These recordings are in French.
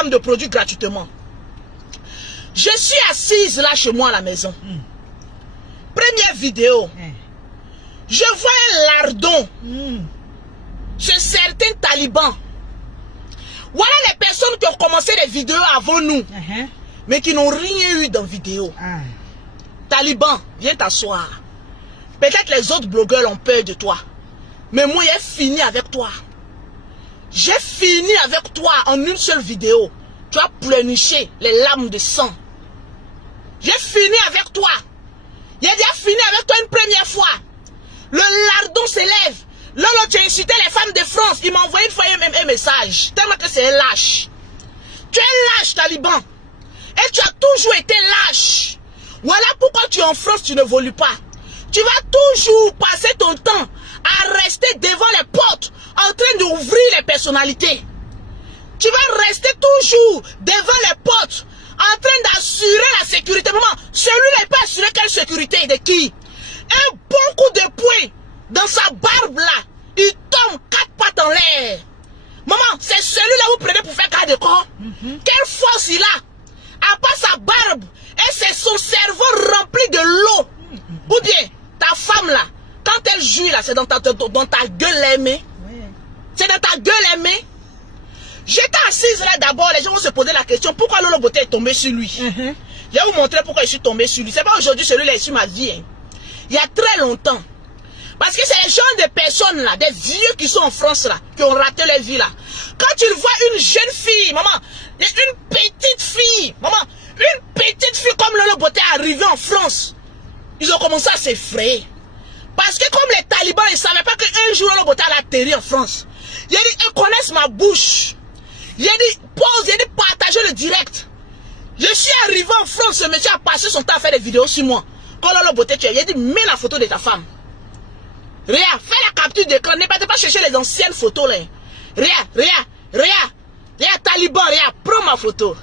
femmes de produits gratuitement. Je suis assise là chez moi à la maison. Première vidéo. Je vois un lardon chez certains talibans. Voilà les personnes qui ont commencé les vidéos avant nous, mais qui n'ont rien eu dans vidéo. Taliban, viens t'asseoir. Peut-être les autres blogueurs ont peur de toi, mais moi j'ai fini avec toi. J'ai fini avec toi en une seule vidéo. Tu as pleurniché les larmes de sang. J'ai fini avec toi. J'ai déjà fini avec toi une première fois. Le lardon s'élève. Là, tu as incité les femmes de France. Il m'a envoyé une fois un message. Tellement que c'est un lâche. Tu es lâche, Taliban. Et tu as toujours été lâche. Voilà pourquoi tu es en France, tu n'évolues pas. Tu vas toujours passer ton temps à rester devant les portes en train d'ouvrir les personnalités. Tu vas rester toujours devant les portes en train d'assurer la sécurité. Maman, celui-là n'est pas assuré quelle sécurité? De qui? Un bon coup de poing dans sa barbe là, il tombe 4 pattes en l'air. Maman, c'est celui-là que vous prenez pour faire cas de corps. Quelle force il a? À part sa barbe, et c'est son cerveau rempli de l'eau. Ou bien, ta femme là, quand elle jouit là, c'est dans ta gueule aimée. C'est dans ta gueule aimée. J'étais assise là d'abord, les gens vont se poser la question, pourquoi Lolo Beauté est tombé sur lui? Je vais vous montrer pourquoi je suis tombé sur lui. C'est pas aujourd'hui, celui-là est sur ma vie. Hein. Il y a très longtemps. Parce que c'est les gens de personnes là, des vieux qui sont en France là, qui ont raté leur vie là. Quand tu vois une jeune fille, maman, une petite fille, maman, une petite fille comme Lolo Beauté arrivée en France, ils ont commencé à s'effrayer. Parce que comme les talibans, ils ne savaient pas qu'un jour Lolo Beauté allait atterrir en France. Il a dit, ils connaissent ma bouche. Il a dit, pause, il a dit, partagez le direct. Je suis arrivé en France, ce monsieur a passé son temps à faire des vidéos sur moi. Quand Lolo Beauté tu es, il a dit, mets la photo de ta femme. Regarde, fais la capture d'écran, ne pas chercher les anciennes photos là. Regarde, Taliban, regarde, prends ma photo.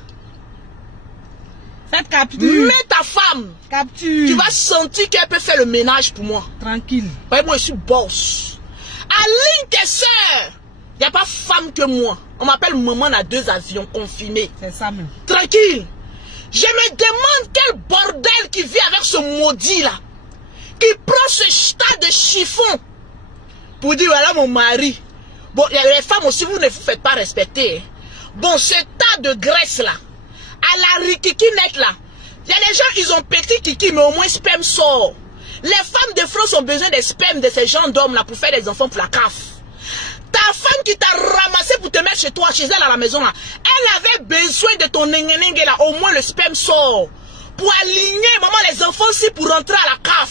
Faites capture. Mets ta femme. Capture. Tu vas sentir qu'elle peut faire le ménage pour moi. Tranquille. Ouais, moi je suis boss. Aligne tes soeurs. Il n'y a pas femme que moi. On m'appelle maman à 2 avions confirmés. C'est ça même. Tranquille. Je me demande quel bordel qui vit avec ce maudit là. Qui prend ce tas de chiffon. Pour dire voilà mon mari. Bon, il y a les femmes aussi, vous ne vous faites pas respecter. Bon, ce tas de graisse là. À la rikiki net là. Il y a des gens, ils ont petit kiki, mais au moins sperme sort. Les femmes de France ont besoin des spermes de ces gens d'hommes là pour faire des enfants pour la CAF. Ta femme qui t'a ramassé pour te mettre chez toi, chez elle à la maison là, elle avait besoin de ton nengenenge là, au moins le sperme sort. Pour aligner, maman, les enfants aussi pour rentrer à la CAF.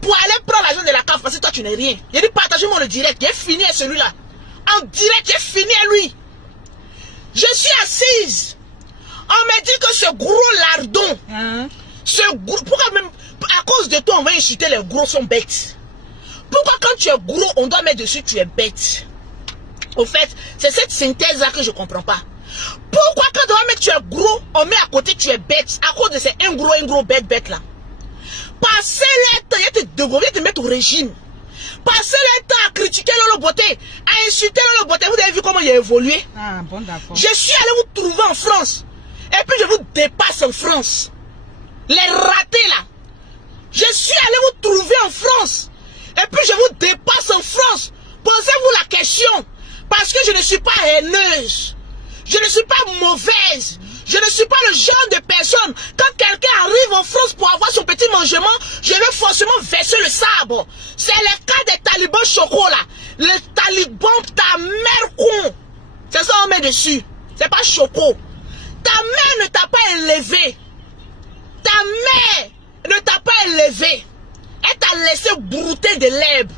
Pour aller prendre l'argent de la CAF, parce que toi tu n'es rien. Il dit partagez-moi le direct, j'ai fini à celui-là. En direct, j'ai fini à lui. Je suis assise. On me dit que ce gros lardon, ce gros, pourquoi même, à cause de toi on va insulter les gros sont bêtes. Pourquoi quand tu es gros, on doit mettre dessus tu es bête? Au fait, c'est cette synthèse-là que je ne comprends pas. Pourquoi quand on va mettre tu es gros, on met à côté tu es bête? À cause de ces un gros bête là. Passez le temps, il y a te mettre au régime. Passez le temps à critiquer Lolo Beauté, à insulter Lolo Beauté. Vous avez vu comment il a évolué? Ah bon, d'accord. Je suis allé vous trouver en France. Et puis je vous dépasse en France. Les ratés là. Je suis allé vous trouver en France. Et puis je vous dépasse en France. Posez-vous la question. Parce que je ne suis pas haineuse. Je ne suis pas mauvaise. Je ne suis pas le genre de personne. Quand quelqu'un arrive en France pour avoir son petit mangement, je vais forcément verser le sabre. C'est le cas des talibans choco là. Les talibans, ta mère con. C'est ça on met dessus. C'est pas choco. Ta mère ne t'a pas élevé. Ta mère ne t'a pas élevé. Elle t'a laissé brouter de l'herbe.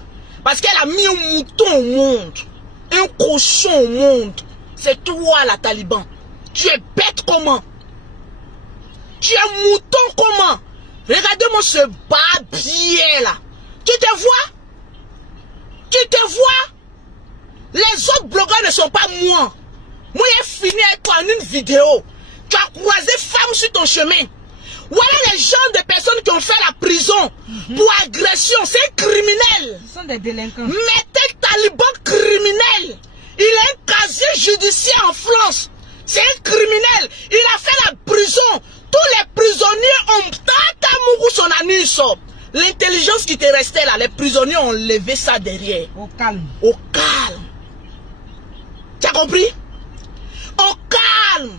Parce qu'elle a mis un mouton au monde. Un cochon au monde. C'est toi la Taliban. Tu es bête comment? Tu es mouton comment? Regardez-moi ce barbier là. Tu te vois? Tu te vois? Les autres blogueurs ne sont pas moi. Moi j'ai fini avec toi en une vidéo. Tu as croisé femme sur ton chemin. Voilà les gens de personnes qui ont fait la prison pour agression. C'est un criminel. Ils sont des délinquants. Mettez Taliban criminel. Il a un casier judiciaire en France. C'est un criminel. sort, l'intelligence qui te restait là, les prisonniers ont levé ça derrière. Au calme. Au calme. Tu as compris? Au calme.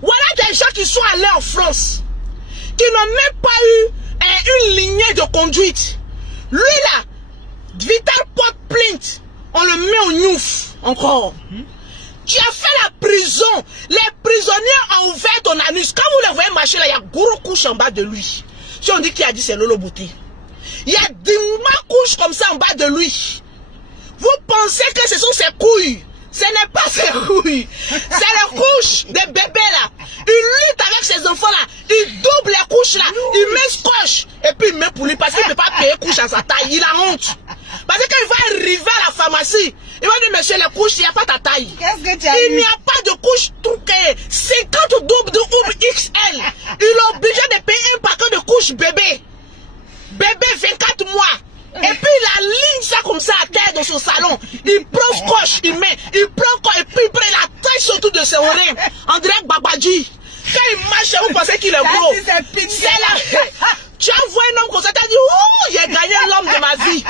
Voilà des gens qui sont allés en France, qui n'ont même pas eu une lignée de conduite. Lui là, Vital porte plainte. On le met au Niouf encore. Tu as fait la prison. Les prisonniers ont ouvert ton anus. Quand vous le voyez marcher là, il y a gros couche en bas de lui. Si on dit qu'il a dit c'est Lolo Bouté. Il y a 10 couches comme ça en bas de lui. Vous pensez que ce sont ses couilles? Ce n'est pas ses couilles. C'est les couches des bébés là. Il lutte avec ses enfants là. Il double les couches là. Il met scotch. Et puis il met pour lui parce qu'il ne peut pas payer couche à sa taille. Il a honte. Parce qu'il va arriver à la pharmacie. Il va dire, monsieur, les couches, il n'y a pas ta taille. Qu'est-ce que tu as dit? Il n'y a pas de couche truquée. 50 doubles de double XL. Il est obligé de payer un paquet de couches bébé. Bébé 24 mois. Et puis il aligne ça comme ça à terre dans son salon. Il prend scotch, il met, il prend et puis il prend la taille surtout de ses oreilles. On dirait Babadji. Quand il marche, vous pensez qu'il est gros. C'est là. Tu as vu un homme comme ça, tu as dit, oh, il a gagné l'homme de ma vie.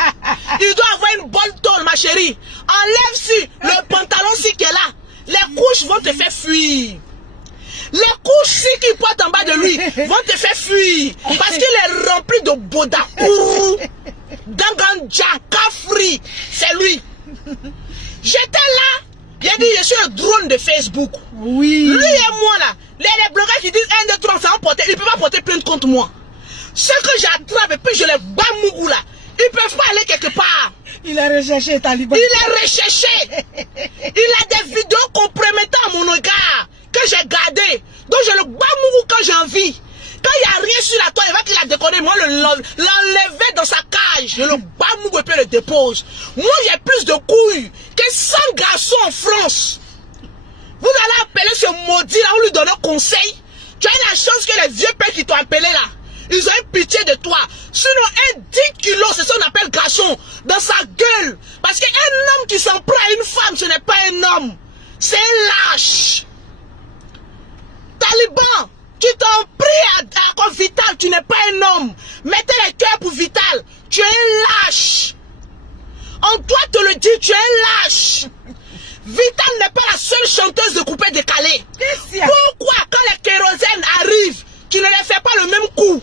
Il doit avoir une bonne tôle, ma chérie. Enlève si le pantalon-ci qui est là. Les couches vont te faire fuir. Les couches-ci qu'il porte en bas de lui vont te faire fuir. Parce qu'il est rempli de bodakourou, d'anganja, kafri. C'est lui. J'étais là. Il a dit, je suis le drone de Facebook. Oui. Lui et moi là, les blogueurs qui disent 1, 2, 3, ça va porter, ils ne peuvent pas porter plainte contre moi. Ceux que j'attrape et puis je les bats mougou là, ils ne peuvent pas aller quelque part. Il a recherché Taliban. Il est recherché. Il a des vidéos compromettant à mon regard que j'ai gardées. Donc je le bats mougou quand j'ai envie. Quand il n'y a rien sur la toile, il va qu'il a déconné. Moi, l'enlever dans sa cage. Je le bats mougou et puis le dépose. Moi, j'ai plus de couilles que 100 garçons en France. Vous allez appeler ce maudit là, vous lui donnez conseil. Tu as la chance que les vieux pères qui t'ont appelé là, ils ont eu pitié de toi. Sinon, un 10 kilos, c'est ce qu'on appelle garçon, dans sa gueule. Parce qu'un homme qui s'en prend à une femme, ce n'est pas un homme. C'est un lâche. Taliban, tu t'en pries à Vital, tu n'es pas un homme. Mettez les cœurs pour Vital. Tu es un lâche. On doit te le dire, tu es un lâche. Vital n'est pas la seule chanteuse de coupé décalé. Pourquoi quand les kérosènes arrivent, tu ne les fais pas le même coup?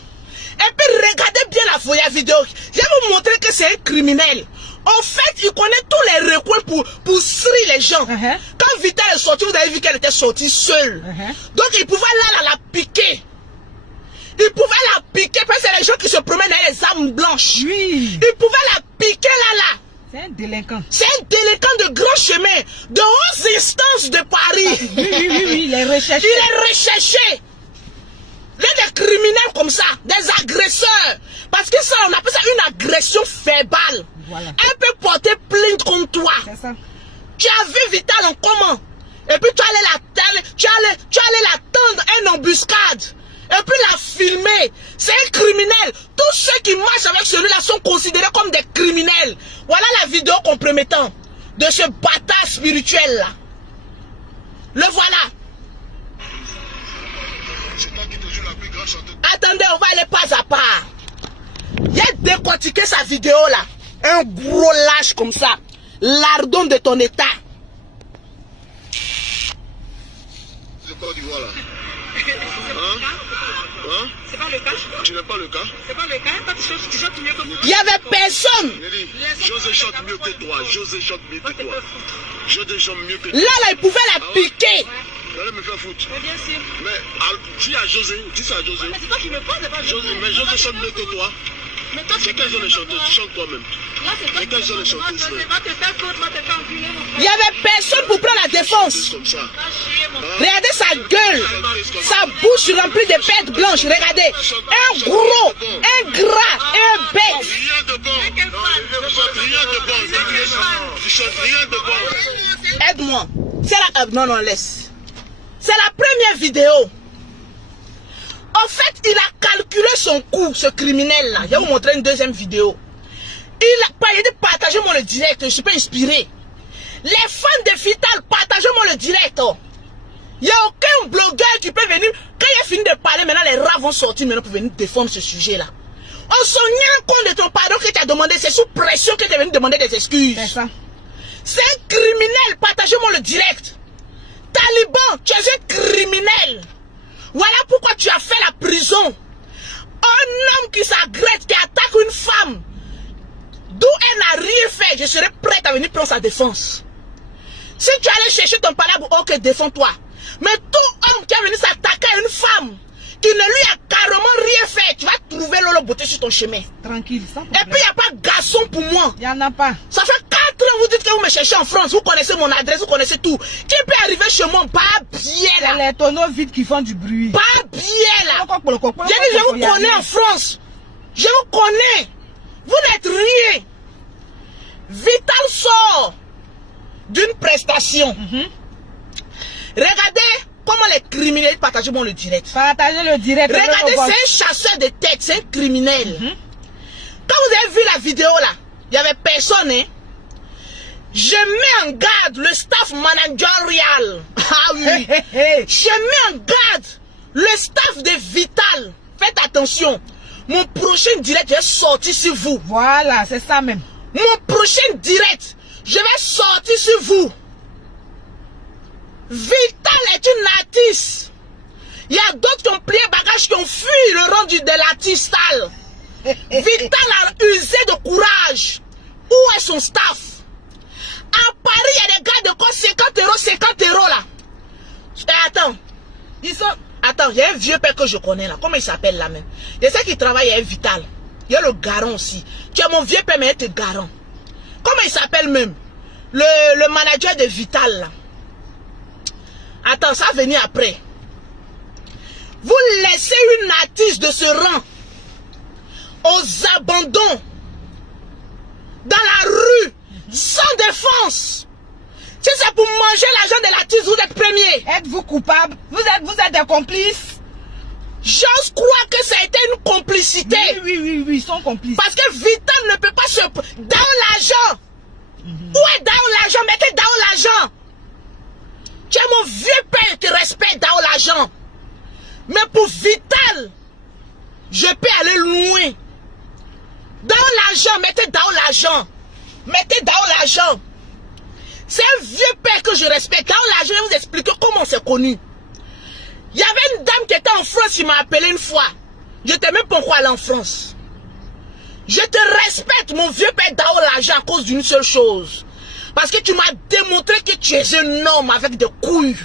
Et puis regardez bien la vidéo. Je vais vous montrer que c'est un criminel. En fait, il connaît tous les recoins pour scier les gens. Quand Vital est sortie, vous avez vu qu'elle était sortie seule. Donc il pouvait la piquer. Il pouvait la piquer parce que c'est les gens qui se promènent avec les armes blanches. Oui. Il pouvait la piquer là. C'est un délinquant. C'est un délinquant de grand chemin, de hautes instances de Paris. Oui, il est recherché. Il est recherché. Des criminels comme ça, des agresseurs. Parce que ça, on appelle ça une agression verbale. Voilà. Elle peut porter plainte contre toi. C'est ça. Tu as vu Vital en comment? Et puis tu allais l'attendre une embuscade. Et puis la filmer. C'est un criminel. Tous ceux qui marchent avec celui-là sont considérés comme des criminels. Voilà la vidéo compromettante de ce bâtard spirituel là. Le voilà. Attendez, on va aller pas à pas. Il a décortiqué sa vidéo là. Un gros lâche comme ça. Lardon de ton état. C'est quoi du voilà? C'est pas le cas. Tu n'es pas le cas? C'est pas le cas. Toi, tu chantes mieux que moi. Il n'y avait personne. José chante mieux que toi. José chante mieux que toi. José chante mieux que toi. Là, il pouvait la piquer. Allez me faire foutre. Mais bien sûr. Mais dis à José, dis ça à José. Mais c'est toi qui me parles, c'est pas José, mais José chante mieux que toi. Mais toi, C'est quelles sont les chanteuses? Tu chantes toi-même. Là, c'est toi Mais quelles sont les chanteuses? Va te faire faute, va te faire enculer, mon frère. Il n'y avait personne pour prendre la défense. Comme ça. Va chier, mon frère. Regardez sa gueule. Sa bouche remplie de pertes blanches. Regardez. Un gros, un gras, un bec. Rien de bon. Rien de bon. Tu chantes rien de bon. Aide-moi. C'est la... non, laisse. C'est la première vidéo. En fait, il a calculé son coût, ce criminel-là. Je vais vous montrer une deuxième vidéo. Il dit, partagez-moi le direct, je ne suis pas inspiré. Les fans de Vital, partagez-moi le direct. Il n'y a aucun blogueur qui peut venir. Quand il a fini de parler, maintenant les rats vont sortir maintenant pour venir défendre ce sujet-là. On se rend compte de ton pardon que tu as demandé. C'est sous pression que tu es venu demander des excuses. C'est ça. C'est un criminel. Partagez-moi le direct. Taliban, tu es un criminel. Voilà pourquoi tu as fait la prison. Un homme qui s'agresse, qui attaque une femme, d'où elle n'a rien fait, je serais prête à venir prendre sa défense. Si tu allais chercher ton palabre, ok, défends-toi. Mais tout homme qui est venu s'attaquer à une femme, qui ne lui a carrément rien fait, tu vas trouver Lolo Beauté sur ton chemin. Tranquille, sans Et problème. puis il n'y a pas de garçon pour moi. Il n'y en a pas. Ça fait 4 ans vous dites que vous me cherchez en France, vous connaissez mon adresse, vous connaissez tout. Qui peut arriver chez moi? Pas bien C'est là. les tonneaux vides qui font du bruit. Pas bien là. J'ai dit, je vous Il y a connais rien. en France. Je vous connais. Vous n'êtes rien. Vital sort d'une prestation. Regardez comment les criminels partagent le direct. Partagez le direct. Regardez, c'est un chasseur de tête, c'est un criminel. Quand vous avez vu la vidéo là, il n'y avait personne. Hein? Je mets en garde le staff managérial. Ah oui. Je mets en garde le staff de Vital. Faites attention. Mon prochain direct, je vais sortir sur vous. Voilà, c'est ça même. Mon prochain direct, je vais sortir sur vous. Vital est une artiste. Il y a d'autres qui ont plié bagages, qui ont fui le rang de l'artiste. Vital a usé de courage. Où est son staff? À Paris, il y a des gars de quoi 50 euros là. Attends. Ils sont... Attends, il y a un vieux père que je connais là. Comment il s'appelle là même? Il y a ceux qui travaillent à Vital. Il y a le garant aussi. Tu as mon vieux père, mais il est garant. Comment il s'appelle même? Le manager de Vital là. Attends, ça va venir après. Vous laissez une artiste de ce rang aux abandons, dans la rue, sans défense. Si c'est pour manger l'argent de l'artiste, vous êtes premier. Êtes-vous coupable? Vous êtes des complices? J'ose croire que ça a été une complicité. Oui, ils sont complices. Parce que Vital ne peut pas se... Down l'argent. Où est down l'argent? Mettez down l'argent. Tu es mon vieux père qui respecte down l'argent. Mais pour Vital, je peux aller loin. Down l'argent, mettez down l'argent. Mettez down l'argent. C'est un vieux père que je respecte. Down l'argent, je vais vous expliquer comment c'est connu. Il y avait une dame qui était en France qui m'a appelé une fois. Je n'étais même pas encore allé en France. Je te respecte, mon vieux père, down l'argent à cause d'une seule chose. Parce que tu m'as démontré que tu es un homme avec des couilles.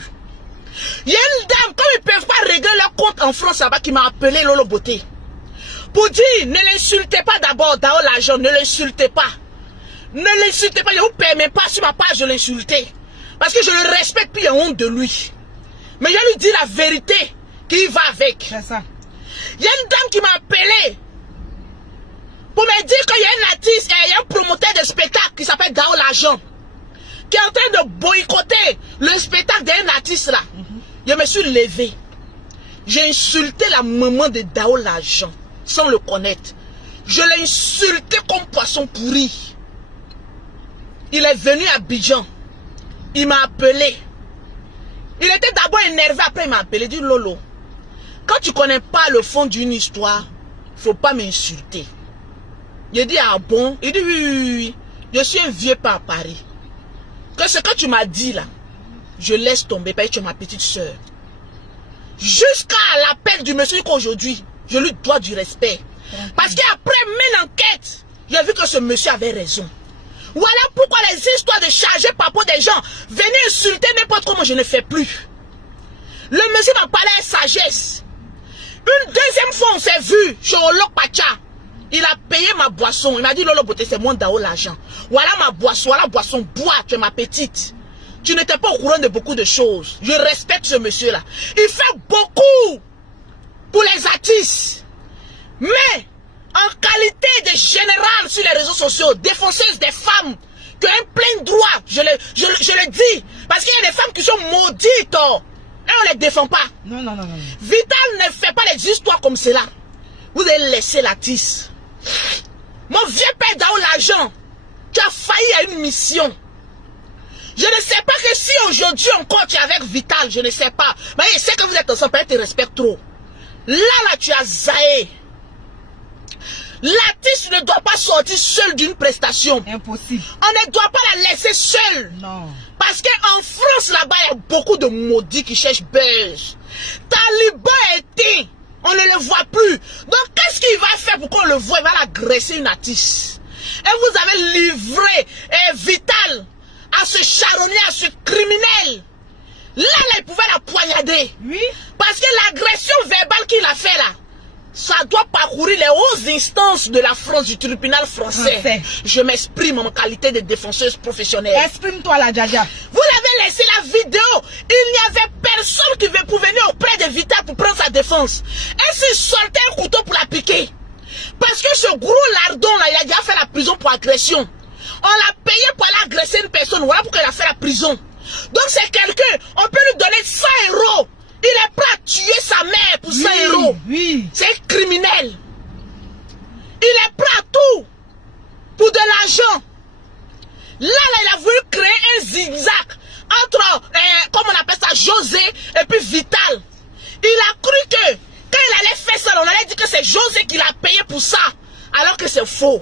Il y a une dame, comme ils ne peuvent pas régler leur compte en France là-bas, qui m'a appelé Lolo Beauté. Pour dire, ne l'insultez pas d'abord, down l'argent, ne l'insultez pas. Ne l'insultez pas, je ne vous permets pas sur ma page de l'insulter. Parce que je le respecte, puis il y a honte de lui. Mais je lui dis la vérité qui va avec. C'est ça. Il y a une dame qui m'a appelé pour me dire qu'il y a un artiste, il y a un promoteur de spectacle qui s'appelle Dao L'Argent, qui est en train de boycotter le spectacle d'un artiste là. Je me suis levé. J'ai insulté la maman de Dao L'Argent sans le connaître. Je l'ai insulté comme poisson pourri. Il est venu à Abidjan. Il m'a appelé. Il était d'abord énervé, après il m'a appelé. Il dit Lolo, quand tu ne connais pas le fond d'une histoire, il ne faut pas m'insulter. Il dit ah bon? Il dit oui. Je suis un vieux pas à Paris. Que ce que tu m'as dit là, je laisse tomber parce que tu es ma petite soeur. Jusqu'à l'appel du monsieur qu'aujourd'hui, je lui dois du respect. Parce qu'après mes enquêtes, j'ai vu que ce monsieur avait raison. Voilà pourquoi les histoires de charger papo des gens, venir insulter n'importe comment, je ne fais plus. Le monsieur m'a parlé à sagesse. Une deuxième fois, on s'est vu chez Olok Pacha. Il a payé ma boisson. Il m'a dit Lolo Beauté, c'est moi Dao L'Argent. Voilà ma boisson, voilà boisson, bois, tu es ma petite. Tu n'étais pas au courant de beaucoup de choses. Je respecte ce monsieur-là. Il fait beaucoup pour les artistes. Mais, en qualité de général sur les réseaux sociaux, défenseuse des femmes, qui ont un plein droit, je le dis. Parce qu'il y a des femmes qui sont maudites. Et on ne les défend pas. Non. Vital ne fait pas les histoires comme cela. Vous avez laissé l'artiste. Mon vieux père Dao L'Argent, tu as failli à une mission. Je ne sais pas que si aujourd'hui encore tu es avec Vital, je ne sais pas. Mais je sais que vous êtes ensemble, peut-être tu respectes trop. Là, tu as zaé. L'artiste ne doit pas sortir seul d'une prestation. Impossible. On ne doit pas la laisser seule. Non. Parce qu'en France, là-bas, il y a beaucoup de maudits qui cherchent buzz. Taliban est éteint. On ne le voit plus. Donc, qu'est-ce qu'il va faire pour qu'on le voit? Il va l'agresser une artiste. Et vous avez livré Vital à ce charognard, à ce criminel. Là, il pouvait la poignarder. Oui. Parce que l'agression verbale qu'il a fait là, ça doit parcourir les hautes instances de la France, du tribunal français. Je m'exprime en qualité de défenseuse professionnelle. Exprime-toi la Djadia. Vous avez laissé la vidéo. Il n'y avait personne qui pouvait venir auprès de Vital pour prendre sa défense. Et s'il sortait un couteau pour la piquer. Parce que ce gros lardon là, il a déjà fait la prison pour agression. On l'a payé pour aller agresser une personne. Voilà pourquoi il a fait la prison. Donc c'est quelqu'un, on peut lui donner 100 euros. Il est prêt à tuer sa mère pour 100 euros. Oui. C'est un criminel. Il est prêt à tout pour de l'argent. Là, il a voulu créer un zigzag entre, comment on appelle ça, José et puis Vital. Il a cru que quand il allait faire ça, on allait dire que c'est José qui l'a payé pour ça. Alors que c'est faux.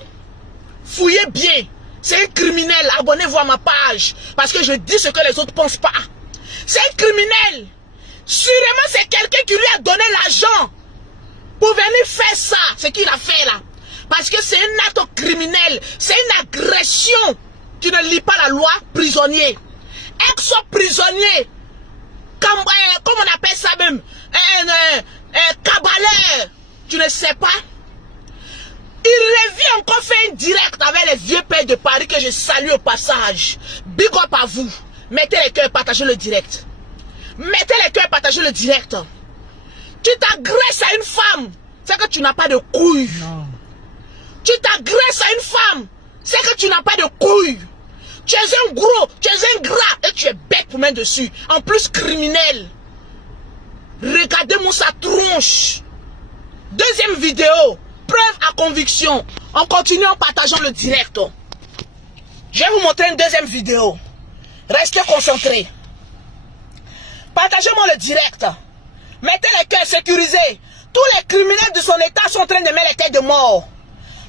Fouillez bien. C'est un criminel. Abonnez-vous à ma page. Parce que je dis ce que les autres ne pensent pas. C'est un criminel. Sûrement, c'est quelqu'un qui lui a donné l'argent pour venir faire ça, ce qu'il a fait là. Parce que c'est un acte criminel, c'est une agression. Tu ne lis pas la loi, prisonnier. Ex-prisonnier, comment on appelle ça même, cabaleur, tu ne sais pas. Il revient encore faire un direct avec les vieux pères de Paris que je salue au passage. Big up à vous. Mettez les cœurs, partagez le direct. Mettez les cœurs, partagez le direct. Tu t'agresses à une femme, c'est que tu n'as pas de couilles. Non. Tu t'agresses à une femme, c'est que tu n'as pas de couilles. Tu es un gros, tu es un gras et tu es bête pour mettre dessus. En plus criminel. Regardez-moi sa tronche. Deuxième vidéo, preuve à conviction. On continue en partageant le direct. Je vais vous montrer une deuxième vidéo. Restez concentrés. Partagez-moi le direct. Mettez les cœurs sécurisés. Tous les criminels de son état sont en train de mettre les têtes de mort.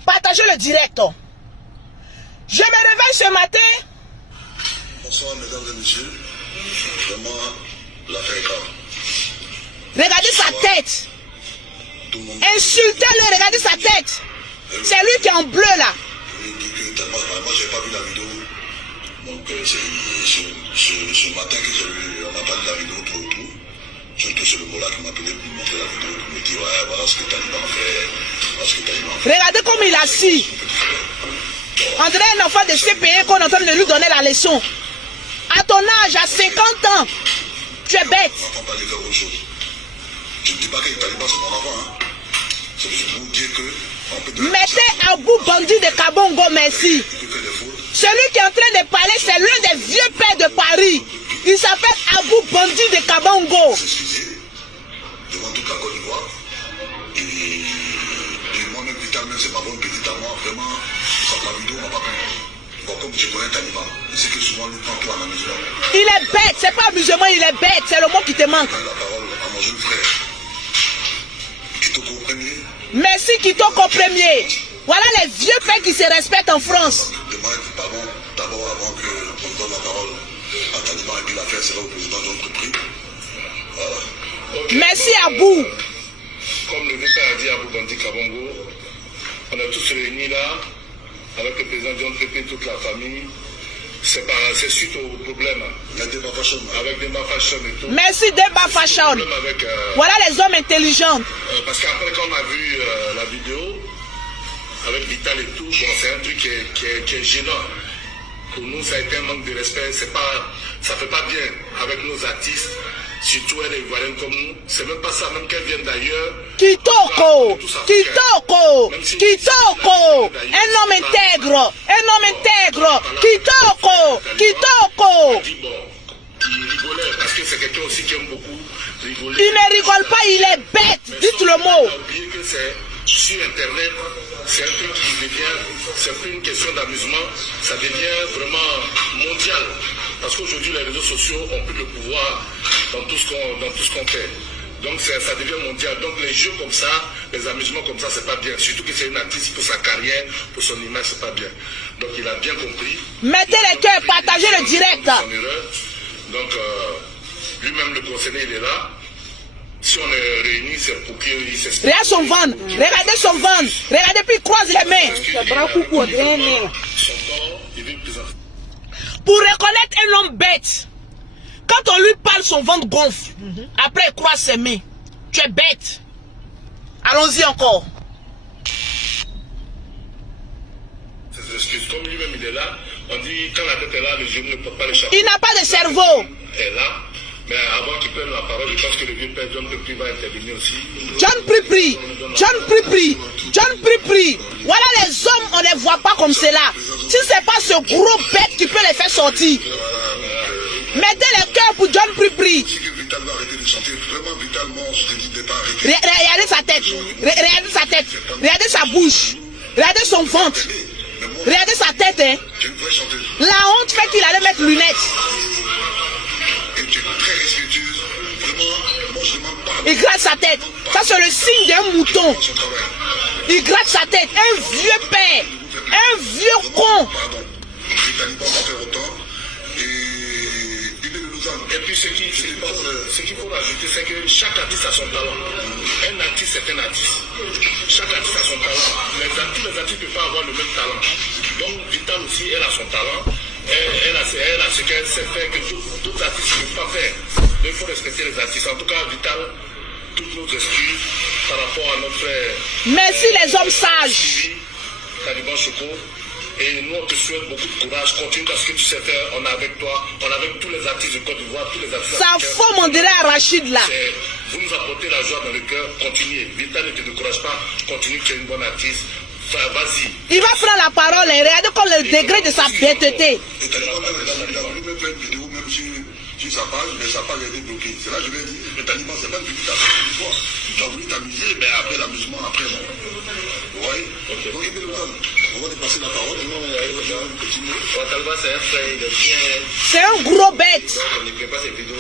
Partagez le direct. Je me réveille ce matin. Bonsoir mesdames et messieurs. Vraiment, l'affaire est grave. Regardez sa tête. Insultez-le, regardez sa tête. C'est lui qui est en bleu là. Moi j'ai pas vu la vidéo. Donc c'est ce matin que j'ai vu, on a parlé de la vidéo tout autour. J'ai touché le mot là qui m'a appelé pour me montrer la vidéo, pour me dire ouais voilà ce que Taliban a fait, voilà ce que Taliban a fait. Regardez comme il est assis. On dirait un enfant de CPE qu'on est en train de lui donner la leçon. À ton âge, à 50 ans, tu es bête. On va pas parler de autre chose. Je ne dis pas que les talibans c'est mon enfant. Hein. C'est juste pour vous dire que... Mettez à bout bandit de Kabongo, merci. Celui qui est en train de parler, c'est l'un des vieux pères de Paris. Il s'appelle Abou Bandit de Kabongo. S'excuser devant toute la Côte d'Ivoire. Et moi-même, Vital, même c'est ma bonne petite à moi, vraiment, ça la vidéo m'a pas peint. Bon, comme je connais Taliban, je sais que souvent lui prend tout à la maison. Il est bête, c'est pas amusement, il est bête, c'est le mot qui te manque. La parole à mon jeune frère. Kitoko premier. Merci Kitoko premier. Voilà les vieux pères qui se respectent en France. Demande pardon d'abord avant qu'on donne la parole à Taliban et puis l'affaire sera au président de notre prix. Voilà. Okay. Merci Abou. Comme le VP a dit à Abou Bandit Kabongo, on est tous réunis là avec le président John Pépé, toute la famille. C'est suite au problème avec Demba Fashion et tout. Merci Demba Fashion. Voilà les hommes intelligents. Parce qu'après quand on a vu la vidéo avec Vital et tout, bon, c'est un truc qui est gênant. Pour nous, ça a été un manque de respect. Ça fait pas bien avec nos artistes, surtout les Ivoiriens comme nous. C'est même pas ça, même qu'elles viennent d'ailleurs. Kitoko, Kitoko, Kitoko, un homme intègre, Kitoko, Kitoko. Il rigolait parce que c'est quelqu'un aussi qui aime beaucoup rigoler. Il ne rigole pas, il est bête, dites le mot. On a oublié que c'est sur Internet, c'est un truc qui devient, c'est plus une question d'amusement, ça devient vraiment mondial. Parce qu'aujourd'hui, les réseaux sociaux ont plus le pouvoir dans tout ce qu'on fait. Donc ça devient mondial. Donc les jeux comme ça, les amusements comme ça, c'est pas bien. Surtout que c'est une artiste pour sa carrière, pour son image, c'est pas bien. Donc il a bien compris. Mettez les cœurs, partagez le direct. Donc lui-même le concerné, il est là. Si on est réunis, c'est pour qu'il s'exprime. Regarde son ventre, regardez son ventre, regardez puis il croise les mains. Pour reconnaître un homme bête, quand on lui parle, son ventre gonfle. Après, il croise ses mains. Tu es bête. Allons-y encore. Ses excuses, comme lui-même il est là, on dit quand la tête est là, le genou ne peut pas l'échapper. Il n'a pas de cerveau. Il est là. Mais avant qu'il prenne la parole, je pense que le vieux père John Pripri va intervenir aussi. John Pripri, John Pripri, John Pripri. Voilà les hommes, on ne les voit pas comme cela. Si ce n'est pas ce gros bête qui peut les faire sortir. Mettez les cœurs pour John Pripri. Regardez sa tête, regardez sa tête, regardez sa bouche, regardez son ventre, regardez sa tête. Hein. La honte fait qu'il allait mettre lunettes. Il gratte sa tête. Ça c'est le signe d'un mouton. Il gratte sa tête. Un vieux père. Un vieux con. Et puis ce qu'il faut rajouter, c'est que chaque artiste a son talent. Un artiste, c'est un artiste. Chaque artiste a son talent. Tous les artistes ne peuvent pas avoir le même talent. Donc Vital aussi, elle a son talent. Elle a ce qu'elle sait faire que d'autres artistes ne peuvent pas faire. Donc il faut respecter les artistes. En tout cas, Vital, toutes nos excuses par rapport à notre frère. Merci les hommes sages. Taliban Choco. Et nous, on te souhaite beaucoup de courage. Continue dans ce que tu sais faire. On est avec toi. On est avec tous les artistes de Côte d'Ivoire, tous les artistes. Sa femme, on dirait à Rachid là. Vous nous apportez la joie dans le cœur. Continuez. Vital ne te décourage pas. Continue, tu es une bonne artiste. Enfin, vas-y. Il va prendre la parole et regardez comme le degré de sa bêteté. Sur sa page, mais sa page a été bloquée. C'est là que je lui ai dit, le Taliban, c'est pas une petite affaire. Tu as voulu t'amuser, mais après l'amusement, après non. Vous voyez? Donc, on va dépasser la parole. Et non, il y a un petit mot. Taliban, c'est un frère, il est bien. C'est un gros bête. On ne prépare ces vidéos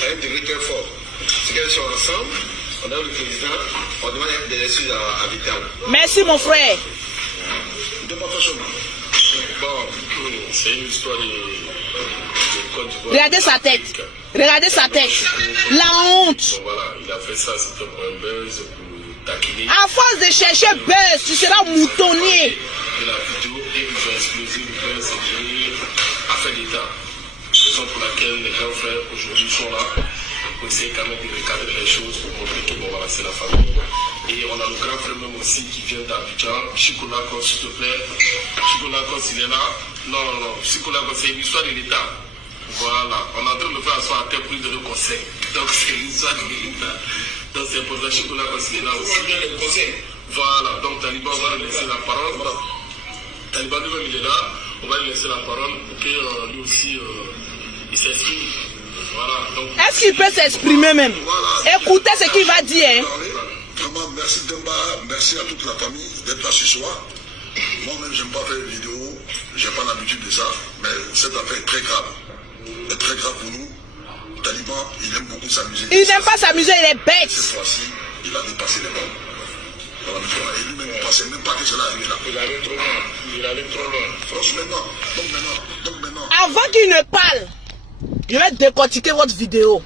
à un degré très fort. C'est qu'elles sont ensemble, on a le président, on demande des excuses à Vital. Merci mon frère. De ma façon. Bon, c'est une histoire de Côte d'Ivoire. Regardez sa tête. Regardez sa tête. La honte. Bon, voilà, il a fait ça, c'était pour un buzz, pour taquiner. À force de chercher buzz, tu seras moutonnier. De la vidéo et ils ont explosé le buzz, c'est affaire d'État. Raison pour laquelle les grands frères aujourd'hui sont là pour essayer quand même de recadrer les choses, pour montrer que bon, voilà, c'est la famille. Et on a le grand frère même aussi qui vient d'Abidjan, Chico Lacos, s'il te plaît. Chico Lacos, il est là. Non, Chico Lacos, c'est une histoire de l'État. Voilà, on est en train de faire asseoir à telle prise de le conseil. Donc c'est l'histoire de l'État. Donc c'est pour ça que Chico Lacos, il est là aussi. Voilà, donc Taliban, on va lui laisser la parole. Taliban lui-même, il est là. On va lui laisser la parole pour que lui aussi, il s'exprime. Voilà, donc... Est-ce qu'il peut s'exprimer même? Voilà. Écoutez ce qu'il va dire. Hein. Vraiment, merci Demba, merci à toute la famille d'être là ce soir. Moi-même, je n'aime pas faire des vidéos, je n'ai pas l'habitude de ça, mais cette affaire est très grave. Elle est très grave pour nous. Taliban, il aime beaucoup s'amuser. Il n'aime pas s'amuser, il est bête. Cette fois-ci, il a dépassé les bornes. Et lui-même, il ne pensait même pas que cela arrivait là. Il allait trop loin. Il allait trop loin. Franchement, donc maintenant. Avant qu'il ne parle, je vais décortiquer votre vidéo.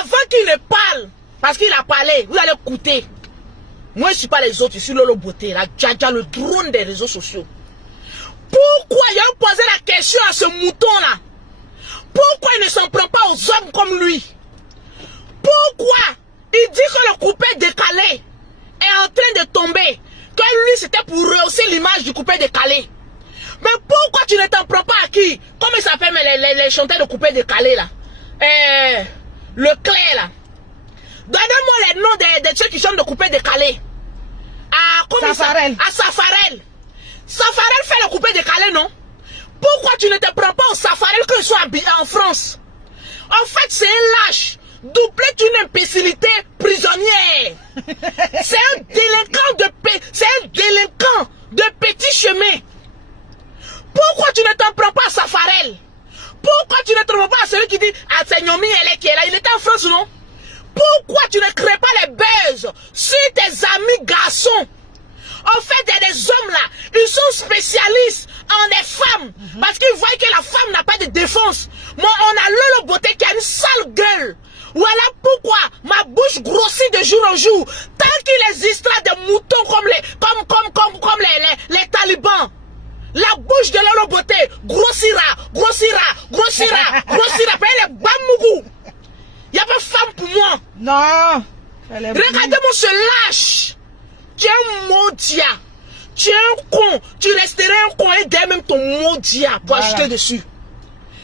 Avant qu'il ne parle, parce qu'il a parlé, vous allez écouter. Moi, je ne suis pas les autres, je suis Lolo Beauté, la Djaja, le drone des réseaux sociaux. Pourquoi il a posé la question à ce mouton-là? Pourquoi il ne s'en prend pas aux hommes comme lui? Pourquoi il dit que le coupé décalé est en train de tomber? Que lui, c'était pour rehausser l'image du coupé décalé. Mais pourquoi tu ne t'en prends pas à qui? Comment il s'appelle les chanteurs de coupé décalé là? Le Clair là. Donnez-moi les noms de ceux qui chantent de coupé décalé. Safarel. À Safarel. Safarel fait le coupé décalé, non? Pourquoi tu ne te prends pas au Safarel quand ils sont en France? En fait, c'est un lâche. Doublé d'une imbécilité prisonnière. C'est un délinquant de petit chemin. Pourquoi tu ne t'en prends pas à Safarel? Pourquoi tu ne trouves pas celui qui dit ah c'est Nyomi elle est qui est là? Il était en France, non? Pourquoi tu ne crées pas les buzz sur tes amis garçons? En fait, il y a des hommes là, ils sont spécialistes en des femmes. Parce qu'ils voient que la femme n'a pas de défense. Moi, on a Lolo Beauté qui a une sale gueule. Voilà pourquoi ma bouche grossit de jour en jour. Tant qu'il existera des moutons comme les talibans. La bouche de Lolo Beauté grossira. Après les bamougou. Il n'y a pas de femme pour moi. Non. Regardez-moi ce lâche. Tu es un maudit. Tu es un con. Tu resterais un con et derrière même ton maudit pour acheter dessus.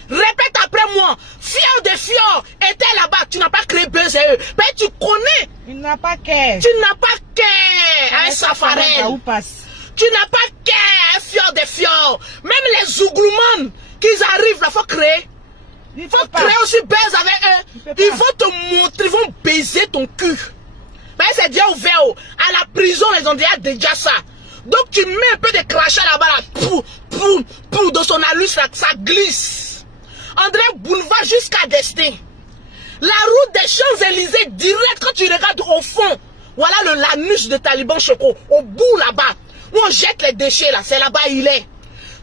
Répète après moi. Fior de Fior était là-bas. Tu n'as pas créé buzz et eux. Mais tu connais. Il n'a pas qu'à. Tu n'as pas qu'à un Safarel. Tu n'as pas qu'à un Fior de Fior. Même les Zouglouman qu'ils arrivent là, il faut créer. Il faut créer aussi buzz avec eux. Ils vont te montrer, ils vont baiser ton cul. Mais c'est déjà ouvert. À la prison, les ont déjà ça. Donc tu mets un peu de crachat là-bas, là, dans son anus, là, ça glisse. André Boulevard jusqu'à Destin. La route des Champs-Élysées, direct quand tu regardes au fond. Voilà l'anus de Taliban Choco. Au bout là-bas. Où on jette les déchets là. C'est là-bas il est.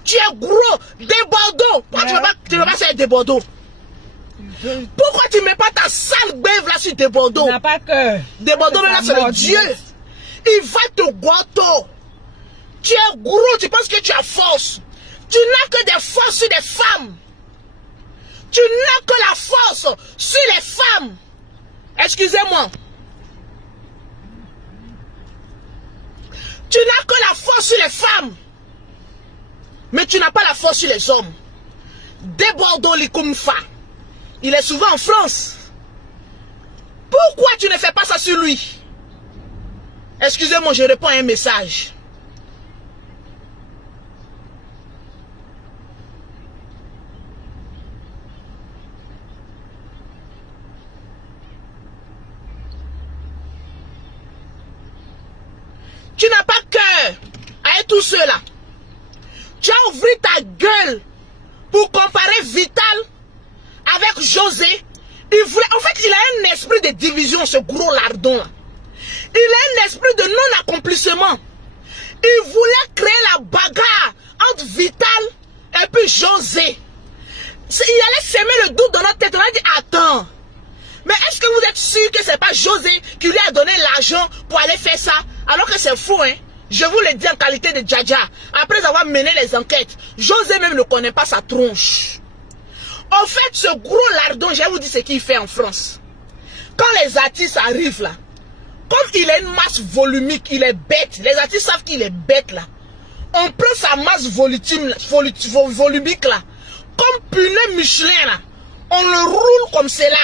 Tu es gros. Des Bordeaux. Pourquoi tu ne veux pas faire des Bordeaux? Pourquoi tu ne mets pas ta sale bève là sur des Bordeaux? Il n'a pas que. Des Bordeaux là c'est le Dieu. Il va te goûter. Tu es gros. Tu penses que tu as force. Tu n'as que des forces sur des femmes. Tu n'as que la force sur les femmes. Excusez-moi. Tu n'as que la force sur les femmes. Mais tu n'as pas la force sur les hommes. Des Bordeaux Likoumfa. Il est souvent en France. Pourquoi tu ne fais pas ça sur lui? Excusez-moi, je réponds à un message. Tu n'as pas cœur avec tout cela. Tu as ouvert ta gueule pour comparer Vital avec José. En fait, il a un esprit de division, ce gros lardon là. Il a un esprit de non-accomplissement. Il voulait créer la bagarre entre Vital et puis José. Il allait semer le doute dans notre tête. On a dit, attends. Mais est-ce que vous êtes sûr que c'est pas José qui lui a donné l'argent pour aller faire ça? Alors que c'est faux, hein. Je vous le dis en qualité de Djadja. Après avoir mené les enquêtes, José même ne connaît pas sa tronche. En fait, ce gros lardon, je vais vous dire ce qu'il fait en France. Quand les artistes arrivent là, comme il a une masse volumique, il est bête. Les artistes savent qu'il est bête là. On prend sa masse volumique là, comme pneu Michelin là. On le roule comme cela.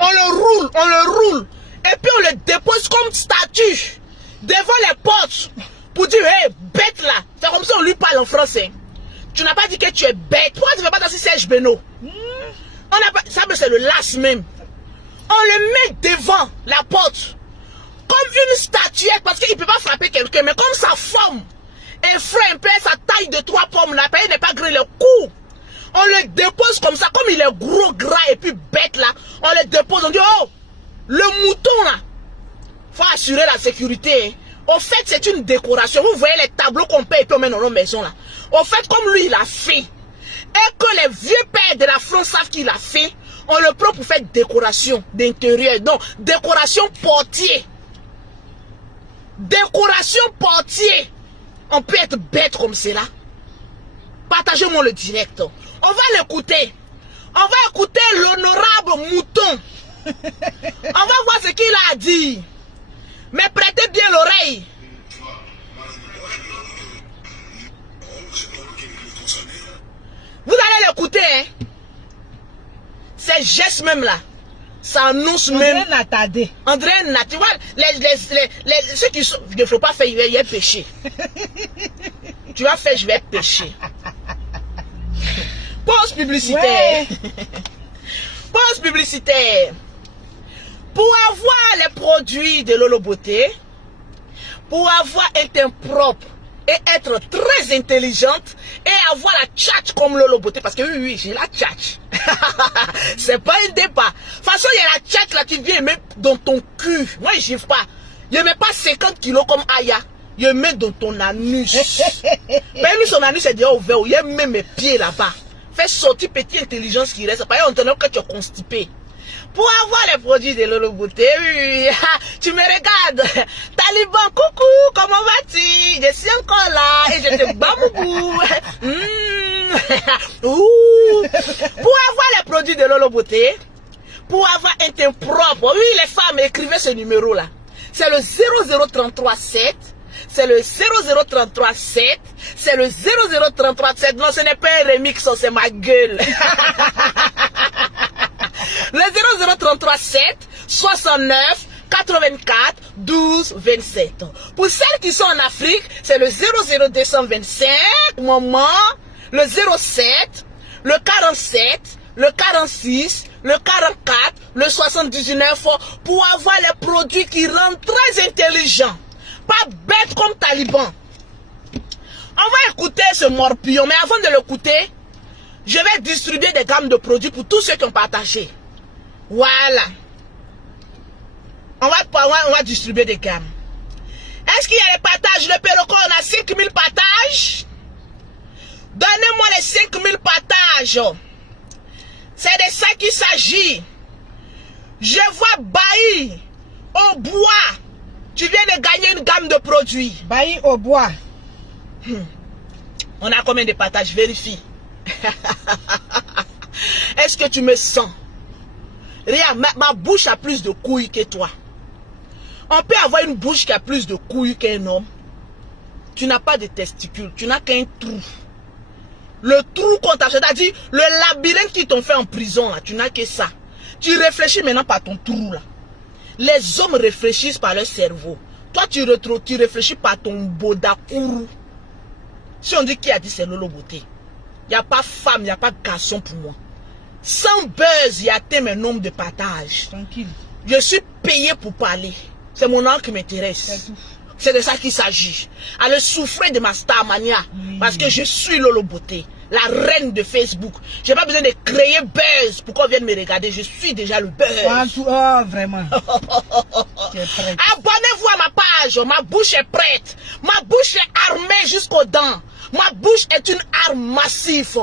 On le roule. Et puis on le dépose comme statue devant les portes pour dire, hey, bête là. C'est comme ça on lui parle en français. Tu n'as pas dit que tu es bête. Pourquoi tu ne fais pas danser Serge Beno? Ça c'est le last même. On le met devant la porte comme une statuette parce qu'il ne peut pas frapper quelqu'un. Mais comme sa forme effraie un peu sa taille de 3 pommes là, il n'est pas gris le cou. On le dépose comme ça, comme il est gros, gras et puis bête là. On le dépose, on dit, oh, le mouton là. Faut assurer la sécurité. Au fait, c'est une décoration. Vous voyez les tableaux qu'on paye et puis on met dans nos maisons là. Au fait, comme lui il a fait, et que les vieux pères de la France savent qu'il a fait, on le prend pour faire décoration d'intérieur. Donc, décoration portier. Décoration portier. On peut être bête comme cela. Partagez-moi le direct. On va l'écouter. On va écouter l'honorable mouton. On va voir ce qu'il a dit. Mais prêtez bien l'oreille. Vous allez l'écouter. Hein? Ces gestes même là. Ça annonce même. André Natadé. André Natadé. Tu vois, ceux qui sont. Il ne faut pas faire, il y a péché. Tu vas faire, je vais pécher. Pause publicitaire. Ouais. Pause publicitaire. Pour avoir les produits de Lolo Beauté, pour avoir un teint propre et être très intelligente et avoir la tchatch comme Lolo Beauté. Parce que oui, j'ai la tchatch. C'est pas un débat. De toute façon, il y a la tchatch là qui vient mettre dans ton cul. Moi, je n'ai pas. Je ne mets pas 50 kilos comme Aya. Je mets dans ton anus. Mais lui, son anus est déjà ouvert. Je mets mes pieds là-bas. Fais sortir petite intelligence qui reste. Par exemple, on que tu es constipé. Pour avoir les produits de Lolo Beauté, oui, tu me regardes. Taliban, coucou, comment vas-tu? Je suis encore là et je te bats beaucoup. Pour avoir les produits de Lolo Beauté, pour avoir un teint propre, oui, les femmes, écrivez ce numéro-là. C'est le 00337. C'est le 00337. C'est le 00337. Non, ce n'est pas un remix, c'est ma gueule. Le 00337 69 84 12 27. Pour celles qui sont en Afrique, c'est le 00225, maman, le 07, le 47, le 46, le 44, le 79 pour avoir les produits qui rendent très intelligents. Pas bête comme Taliban. On va écouter ce morpion, mais avant de l'écouter, je vais distribuer des gammes de produits pour tous ceux qui ont partagé. Voilà. On va distribuer des gammes. Est-ce qu'il y a les partages? Le Perroco, on a 5000 partages. Donnez-moi les 5000 partages. C'est de ça qu'il s'agit. Je vois Bailly au bois. Tu viens de gagner une gamme de produits. Bailly au bois. On a combien de partages? Vérifie. Est-ce que tu me sens? Regarde, ma bouche a plus de couilles que toi. On peut avoir une bouche qui a plus de couilles qu'un homme. Tu n'as pas de testicules, tu n'as qu'un trou. Le trou qu'on t'a fait, c'est-à-dire le labyrinthe qu'ils t'ont fait en prison, là, tu n'as que ça. Tu réfléchis maintenant par ton trou là. Les hommes réfléchissent par leur cerveau. Toi, tu réfléchis par ton bodakourou. Si on dit qui a dit c'est Lolo Beauté, il n'y a pas femme, il n'y a pas garçon pour moi. Sans buzz, il y a mes nombres de partage. Tranquille. Je suis payé pour parler. C'est mon âme qui m'intéresse. C'est de ça qu'il s'agit. Allez souffrir de ma star mania. Oui. Parce que je suis Lolo Beauté, la reine de Facebook. Je n'ai pas besoin de créer buzz pour qu'on vienne me regarder. Je suis déjà le buzz. Oh, vraiment. Abonnez-vous à ma page. Ma bouche est prête. Ma bouche est armée jusqu'aux dents. Ma bouche est une arme massive.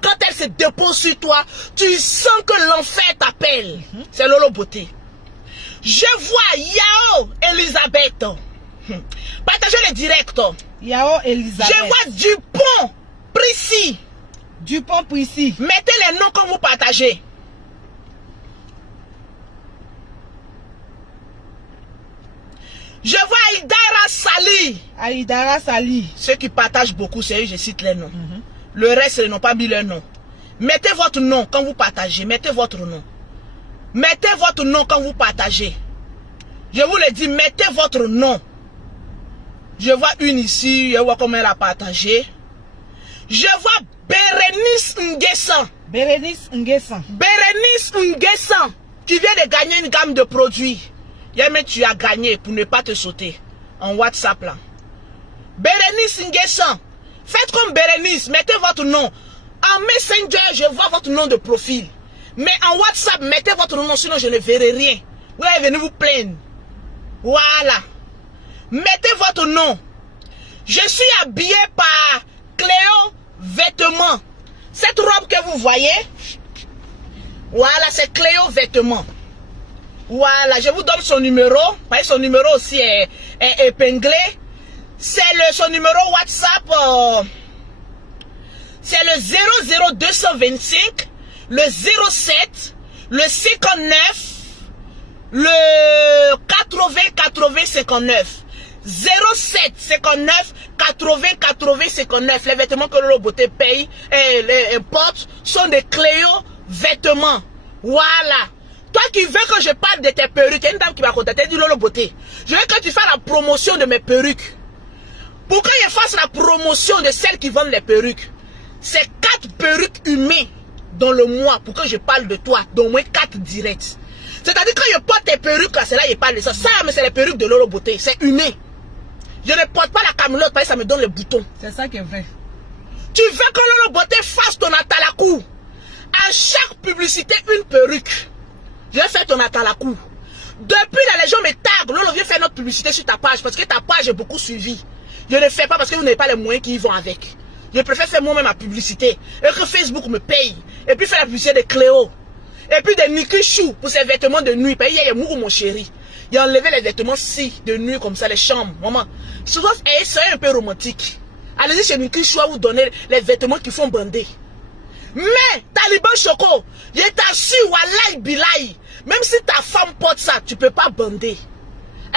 Quand elle se dépose sur toi, tu sens que l'enfer t'appelle. C'est Lolo Beauté. Je vois Yao Elisabeth. Partagez le direct. Yao Elisabeth. Je vois Dupont Prissy. Dupont Prissy. Mettez les noms quand vous partagez. Je vois Aïdara Sali. Aïdara Sali. Ceux qui partagent beaucoup, c'est eux, je cite les noms. Le reste, ils n'ont pas mis leur nom. Mettez votre nom quand vous partagez. Mettez votre nom. Mettez votre nom quand vous partagez. Je vous le dis, mettez votre nom. Je vois une ici, je vois comment elle a partagé. Je vois Bérénice Nguessan. Bérénice Nguessan. Bérénice Nguessan. Tu viens de gagner une gamme de produits. Mais tu as gagné pour ne pas te sauter. En WhatsApp là. Bérénice Nguessan. Faites comme Bérénice. Mettez votre nom. En Messenger, je vois votre nom de profil. Mais en WhatsApp, mettez votre nom, sinon je ne verrai rien. Vous allez venir vous plaindre. Voilà. Mettez votre nom. Je suis habillé par Cléo Vêtements. Cette robe que vous voyez, voilà, c'est Cléo Vêtements. Voilà, je vous donne son numéro. Vous voyez, son numéro aussi est épinglé. C'est son numéro WhatsApp. C'est le 00225, le 07, le 59, le 80 80 59. 07 59 80 80 59. Les vêtements que Lolo Beauté paye et les importe sont des Cléo Vêtements. Voilà. Toi qui veux que je parle de tes perruques, il y a une dame qui m'a contacté, elle dit Lolo Beauté, je veux que tu fasses la promotion de mes perruques. Pour que je fasse la promotion de celles qui vendent les perruques, c'est 4 perruques humaines dans le mois pour que je parle de toi, d'au moins 4 directs. C'est-à-dire que je porte tes perruques, c'est là que je parle de ça. Ça, mais c'est les perruques de Lolo Beauté, c'est humain. Je ne porte pas la camelote parce que ça me donne le bouton. C'est ça qui est vrai. Tu veux que Lolo Beauté fasse ton atalakou. À chaque publicité, une perruque. Je vais faire ton atalakou. Depuis là, les gens me taguent. Lolo, viens faire notre publicité sur ta page parce que ta page est beaucoup suivie. Je ne fais pas parce que vous n'avez pas les moyens qui y vont avec. Je préfère faire moi-même ma publicité. Et que Facebook me paye. Et puis faire la publicité de Cléo. Et puis de Niki Chou pour ses vêtements de nuit. Parce qu'il y a Mourou, mon chéri. Il a enlevé les vêtements si de nuit comme ça, les chambres. Maman, souvent, soyez un peu romantique. Allez-y chez Niki Chou à vous donner les vêtements qui font bander. Mais, Taliban Choco, je t'assure, Wallahi Bilahi, même si ta femme porte ça, tu peux pas bander.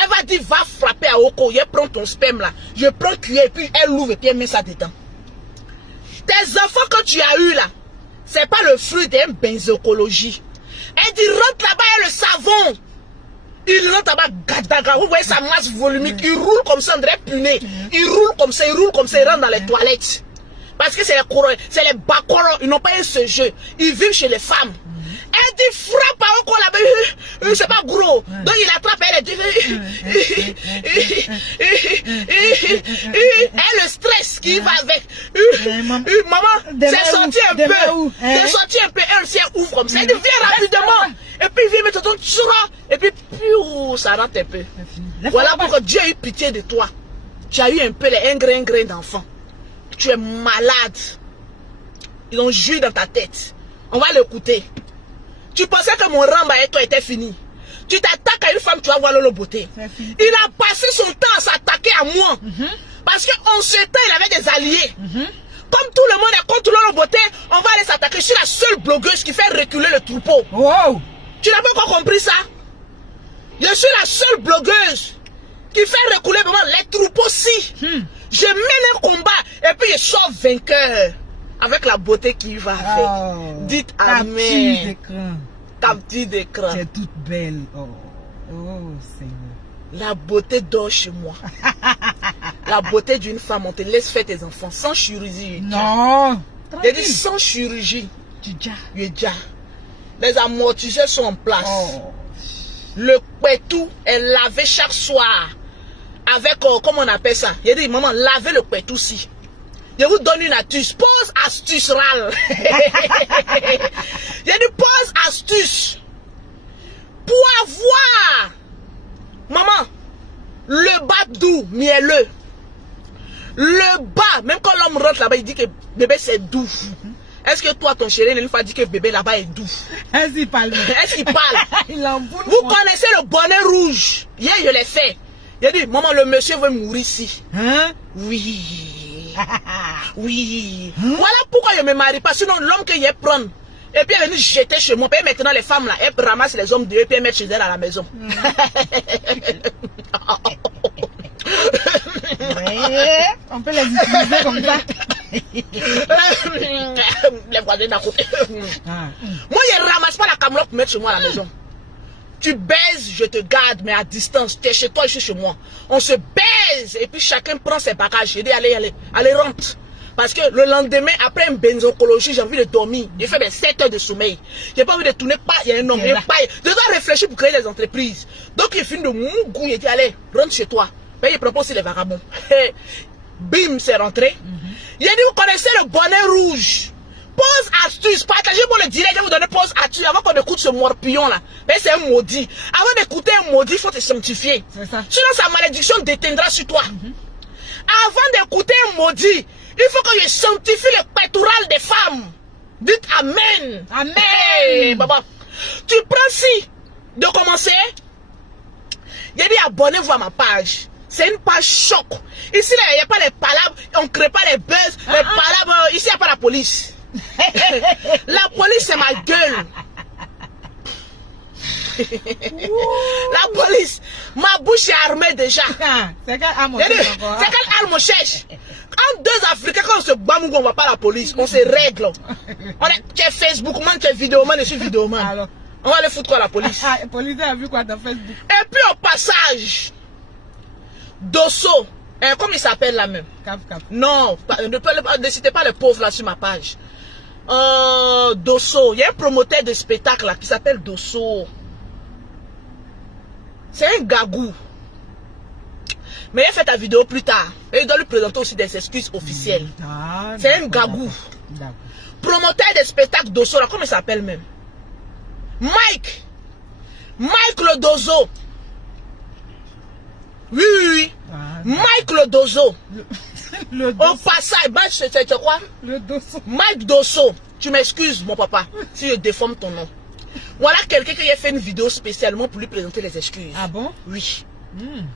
Elle va dire, va frapper à Oko, je prends ton sperme là, je prends le cuillère et puis elle ouvre et puis elle met ça dedans. Tes enfants que tu as eu là, c'est pas le fruit d'une benzocologie. Elle dit, rentre là-bas, il y a le savon. Il rentre là-bas, gadaga, vous voyez sa masse volumique, il roule comme ça, on dirait puné. Il roule comme ça, il rentre dans les toilettes. Parce que c'est les bakoro, ils n'ont pas eu ce jeu. Ils vivent chez les femmes. Elle dit frappe à Oko là-bas, c'est pas gros. Donc il attrape, elle dit. Et le stress qui va avec. Maman, c'est sorti un peu. C'est sorti un peu, elle s'est ouvre comme ça. Elle dit viens rapidement. Et puis viens mettre ton tsura. Et puis ça rentre un peu. Voilà pourquoi Dieu a eu pitié de toi. Tu as eu un peu les grain d'enfant. Tu es malade. Ils ont joué dans ta tête. On va l'écouter. Tu pensais que mon ramba et toi était fini. Tu t'attaques à une femme, tu vas voir Lolo Beauté. Il a passé son temps à s'attaquer à moi. Parce qu'en ce temps, il avait des alliés. Comme tout le monde est contre Lolo Beauté, on va aller s'attaquer. Je suis la seule blogueuse qui fait reculer le troupeau. Wow. Tu n'as pas encore compris ça? Je suis la seule blogueuse qui fait reculer vraiment les troupeaux si. Je mène un combat et puis je sors vainqueur. Avec la beauté qui va avec. Oh, Dites ta amen. petite écran. Ta petite écran. Tu es toute belle. Oh, oh Seigneur. La beauté dort chez moi. La beauté d'une femme, on te laisse faire tes enfants sans chirurgie. Non. J'ai dit sans chirurgie. Déjà. Les amortisseurs sont en place. Oh. Le pétou est lavé chaque soir. Avec, comment on appelle ça? J'ai dit, maman, lavez le pétou si. Je vous donne une astuce. Pose astuce râle. J'ai dit pose astuce. Pour avoir, maman, le bas doux, mielleux. Le bas, même quand l'homme rentre là-bas, il dit que bébé c'est doux. Est-ce que toi, ton chéri, une fois dit que bébé là-bas est doux? Est-ce qu'il parle? Est-ce qu'il parle? Vous connaissez le bonnet rouge? Hier, je l'ai fait. Il a dit, maman, le monsieur veut mourir ici. Hein? Oui. Oui. Voilà pourquoi je ne me marie pas. Sinon, l'homme que je prends, et puis elle est venue jeter chez moi. Puis maintenant, les femmes là, elles ramassent les hommes de eux, puis elles mettent chez elles à la maison. Ouais, on peut les utiliser comme ça. Les voisins d'à côté. Moi, je ne ramasse pas la camelote pour mettre chez moi à la maison. Tu baises, je te garde, mais à distance. Tu es chez toi, je suis chez moi. On se baise et puis chacun prend ses bagages. J'ai dit, allez, rentre. Parce que le lendemain, après une benzocologie, j'ai envie de dormir. J'ai fait des 7 heures de sommeil. J'ai pas envie de tourner, il y a un homme, je dois réfléchir pour créer des entreprises. Donc, il finit de mougou, il dit, allez, rentre chez toi. Mais il propose aussi les vagabonds. Bim, c'est rentré. Il a dit, vous connaissez le bonnet rouge. Pose astuce, partagez pour le direct, je vais vous donner pause astuce avant qu'on écoute ce morpion là. Mais c'est un maudit. Avant d'écouter un maudit, il faut te sanctifier. Sinon sa malédiction déteindra sur toi. Avant d'écouter un maudit, il faut que je sanctifie le pectoral des femmes. Dites amen. Amen. Hey, baba. Tu prends si de commencer. J'ai dit abonnez-vous à ma page. C'est une page choc. Ici là, il n'y a pas les palabres, on ne crée pas les buzz, les palabres. Ici il n'y a pas la police. La police c'est ma gueule. La police, ma bouche est armée déjà. C'est quelle arme on cherche? Quand deux Africains, quand on se bat, on ne voit pas la police, on se règle. Tu es Facebook man, tu es vidéoman, je suis vidéoman. Alors, on va aller foutre quoi la police? La police a vu quoi dans Facebook? Et puis au passage, Dosso, comment il s'appelle là même? Cap. Non, ne citez pas les pauvres là sur ma page. Dosso, il y a un promoteur de spectacle là qui s'appelle Dosso. C'est un gagou. Mais il a fait ta vidéo plus tard. Et il doit lui présenter aussi des excuses officielles. Ah, c'est un gagou. Promoteur des spectacles d'Osso, comment il s'appelle même? Mike le Dozo. Oui. Ah, Mike le Dozo. Le Au passage, c'est quoi? Le Dosso. Mike Dosso. Tu m'excuses, mon papa, si je déforme ton nom. Voilà quelqu'un qui a fait une vidéo spécialement pour lui présenter les excuses. Ah bon? Oui.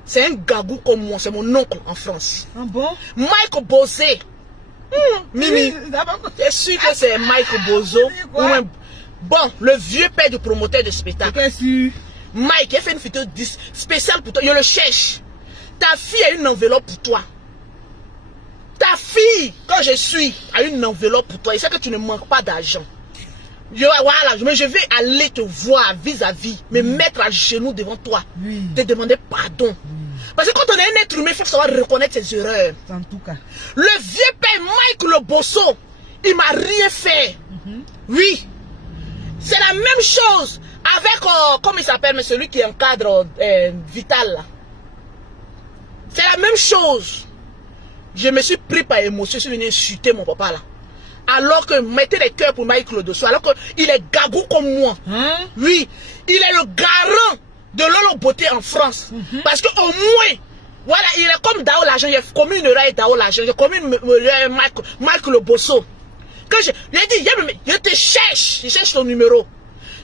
C'est un gagou comme moi, c'est mon oncle en France. Ah bon? Mike Bosé. Mimi, t'es sûr que c'est Mike Bozo? Bon, le vieux père du promoteur de spectacle. Mike, il a fait une vidéo spéciale pour toi. Je le cherche. Ta fille a une enveloppe pour toi. Ta fille, quand je suis, a une enveloppe pour toi. Il sait que tu ne manques pas d'argent. Voilà, mais je vais aller te voir vis-à-vis, me mettre à genoux devant toi, te demander pardon. Parce que quand on est un être humain, il faut savoir reconnaître ses erreurs. En tout cas. Le vieux père Mike le Bosso, il m'a rien fait. Oui. C'est la même chose avec, comment il s'appelle, mais celui qui encadre Vital là. C'est la même chose. Je me suis pris par émotion, je suis venu insulter mon papa là. Alors que mettez les cœurs pour Mike le Dosso, alors qu'il est gagou comme moi. Oui, il est le garant de Lolo Beauté en France. Parce qu'au moins, voilà, il est comme Dao L'Argent, il est comme une raille Dao L'Argent, il est comme une Mike le Bosso. Quand je lui ai dit, je te cherche, je cherche ton numéro.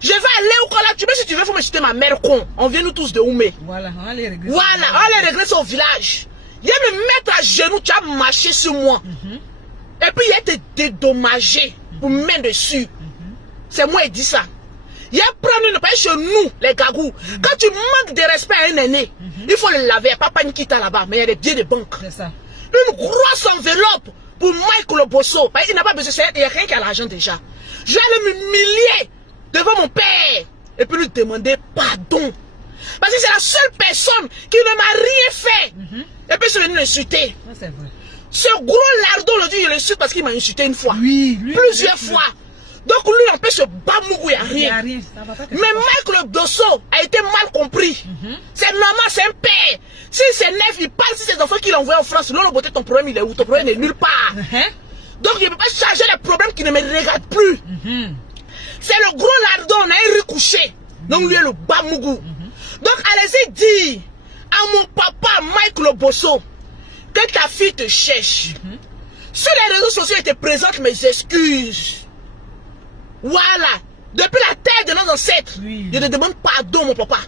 Je vais aller au là, tu sais si tu veux, il faut me citer ma mère con. On vient nous tous de Oumé. Voilà, on les regrette. Voilà, on les regrette au village. Il va me mettre à genoux, tu as marché sur moi. Et puis il a été dédommagé pour me mettre dessus. C'est moi qui dis ça. Il a pris une paille chez nous, les gagous. Quand tu manques de respect à un aîné, il faut le laver. Il n'y a pas Panikita là-bas, mais il y a des billets de banque. C'est ça. Une grosse enveloppe pour Mike le Bosso. Il n'a pas besoin, il n'y a rien qui a l'argent déjà. Je vais aller m'humilier devant mon père et puis lui demander pardon. Parce que c'est la seule personne qui ne m'a rien fait. Et puis je suis venu l'insulter. C'est vrai. Ce gros lardon, le dit, je l'insulte parce qu'il m'a insulté une fois. Oui, plusieurs fois. Donc lui, on peut se bamougou, il n'y a rien. Mais Mike le Dosso a été mal compris. C'est normal, c'est un père. Si c'est neuf, il parle, si c'est des enfants qu'il envoie en France, non, le beauté, ton problème, il est où? Ton problème n'est nulle part. Donc je ne peux pas charger les problèmes qui ne me regardent plus. C'est le gros lardon, on a un recouché. Donc lui est le bamougou. Donc allez-y dire à mon papa Mike le Bosso que ta fille te cherche. Sur les réseaux sociaux, elle te présente mes excuses. Voilà. Depuis la terre de nos ancêtres, je te demande pardon, mon papa.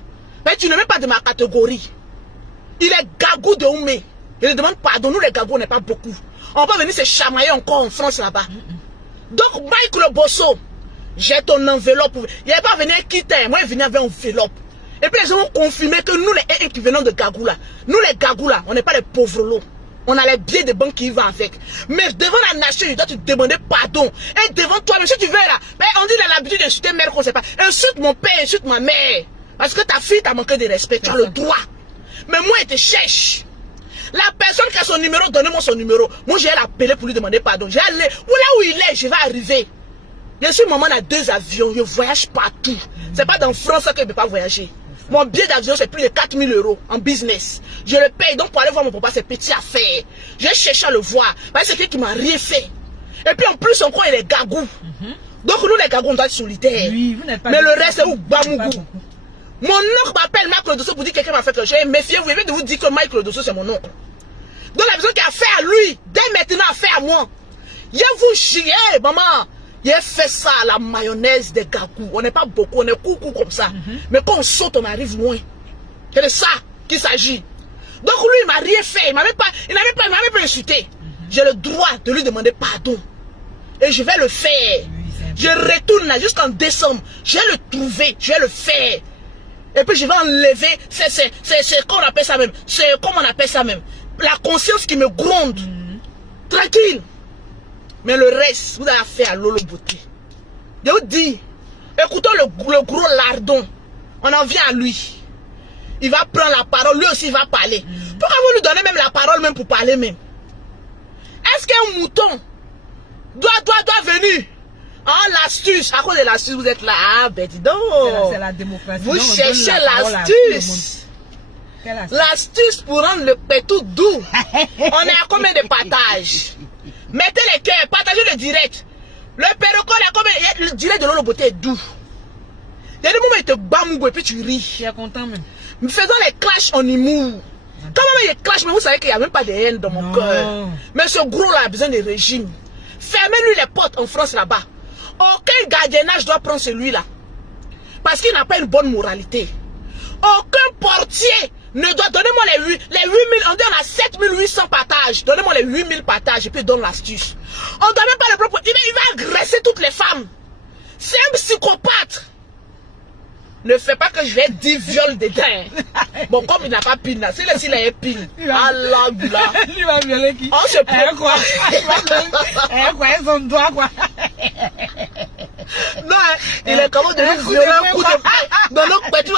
Mais tu n'es même pas de ma catégorie. Il est gagou de Oumé. Je te demande pardon. Nous, les gagous, on n'est pas beaucoup. On va venir se chamailler encore en France là-bas. Donc, Mike le Bosso, j'ai ton enveloppe. Il n'est pas venu quitter. Moi, il venait avec une enveloppe. Et puis, les gens ont confirmé que nous, les qui venons de Gagou là, nous, les Gagou là, on n'est pas les pauvres lots. On a les billets de banque qui vont avec. Mais devant la nation, il doit te demander pardon. Et devant toi, mais si tu veux là, ben, on dit qu'il a l'habitude d'insulter mère qu'on ne sait pas. Insulte mon père, insulte ma mère. Parce que ta fille t'a manqué de respect. Tu as le droit. Mais moi, elle te cherche. La personne qui a son numéro, donnez-moi son numéro. Moi, j'ai l'appeler pour lui demander pardon. J'ai allé, là où il est, je vais arriver. Je suis maman à 2 avions, je voyage partout. C'est pas dans France que je ne peux pas voyager. Mon billet d'avion, c'est plus de 4 000 € en business. Je le paye, donc pour aller voir mon papa, c'est petit affaire. J'ai cherché à le voir, parce que c'est quelqu'un qui m'a rien fait. Et puis en plus, encore, il est gagou. Donc nous, les gagous, on doit être solidaires. Oui, vous n'êtes pas. Mais le reste, c'est où Bamougou. Mon oncle m'appelle Mike le Dosso pour dire que quelqu'un m'a fait que j'ai méfié. Vous avez de vous dire que Mike le Dosso, c'est mon oncle. Donc la personne qui a fait à lui, dès maintenant, a fait à moi. Je vous chier, maman. Il a fait ça à la mayonnaise des gagous. On n'est pas beaucoup, on est coucou comme ça. Mais quand on saute, on arrive loin. C'est de ça qu'il s'agit. Donc lui, il m'a rien fait. Il n'avait pas insulté. J'ai le droit de lui demander pardon. Et je vais le faire. Je retourne là jusqu'en décembre. Je vais le trouver. Je vais le faire. Et puis je vais enlever. C'est comment on appelle ça même. C'est comment on appelle ça même. La conscience qui me gronde. Tranquille. Mais le reste, vous avez fait à Lolo Beauté. Je vous dis, écoutons le gros lardon. On en vient à lui. Il va prendre la parole, lui aussi il va parler. Pourquoi vous lui donnez même la parole même pour parler même? Est-ce qu'un mouton doit venir? Ah, l'astuce, à cause de l'astuce, vous êtes là. Ah, ben dis donc. C'est la démocratie. Vous cherchez l'astuce. L'astuce pour rendre le pétou doux. On est à combien de partages? Mettez les cœurs, partagez le direct. Le perroquet, le direct de l'eau beauté est doux. Il y a des moments où il te bamou et puis tu ris. Je suis content même. Faisons les clashs en humour. Quand même il clash, mais vous savez qu'il n'y a même pas de haine dans mon cœur. Mais ce gros là a besoin de régime. Fermez-lui les portes en France là-bas. Aucun gardiennage doit prendre celui-là. Parce qu'il n'a pas une bonne moralité. Aucun portier ne doit... Donnez-moi les 8000, on dit on a 7800 partages. Donnez-moi les 8000 partages et puis donne l'astuce. On ne doit même pas le propre... Il va agresser toutes les femmes. C'est un psychopathe. Ne fais pas que je vais dire viol dedans. Bon, comme il n'a pas pile là, s'il a pile. Allah, là. Il va violer qui? On se prend quoi? Quoi, son doigt quoi? Non, il est comment de nous violer un coup de... Dans notre petit,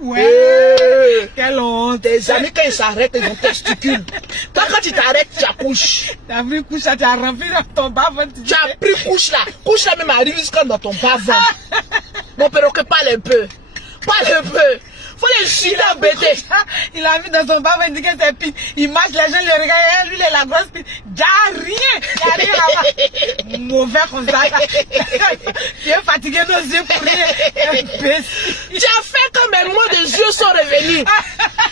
ouais. Quelle honte. Tes amis, quand ils s'arrêtent, ils ont testicule. Toi, quand tu t'arrêtes, tu accouches. Tu as pris couche là, tu as rempli dans ton bas-ventre. Tu as pris couche là. Couche là même arrive jusqu'à dans ton bas-ventre. Mon perroquet, parle un peu. Parle un peu. Faut les chiner embêter. Il a vu dans son bas-ventre, il dit que c'est pire. Il marche, les gens le regardent, lui, il est la grosse pire. Il n'y a rien là-bas. Mauvais comme ça. Tu es fatigué nos yeux pour rien. Tu as fait quand mes mots de yeux sont revenus.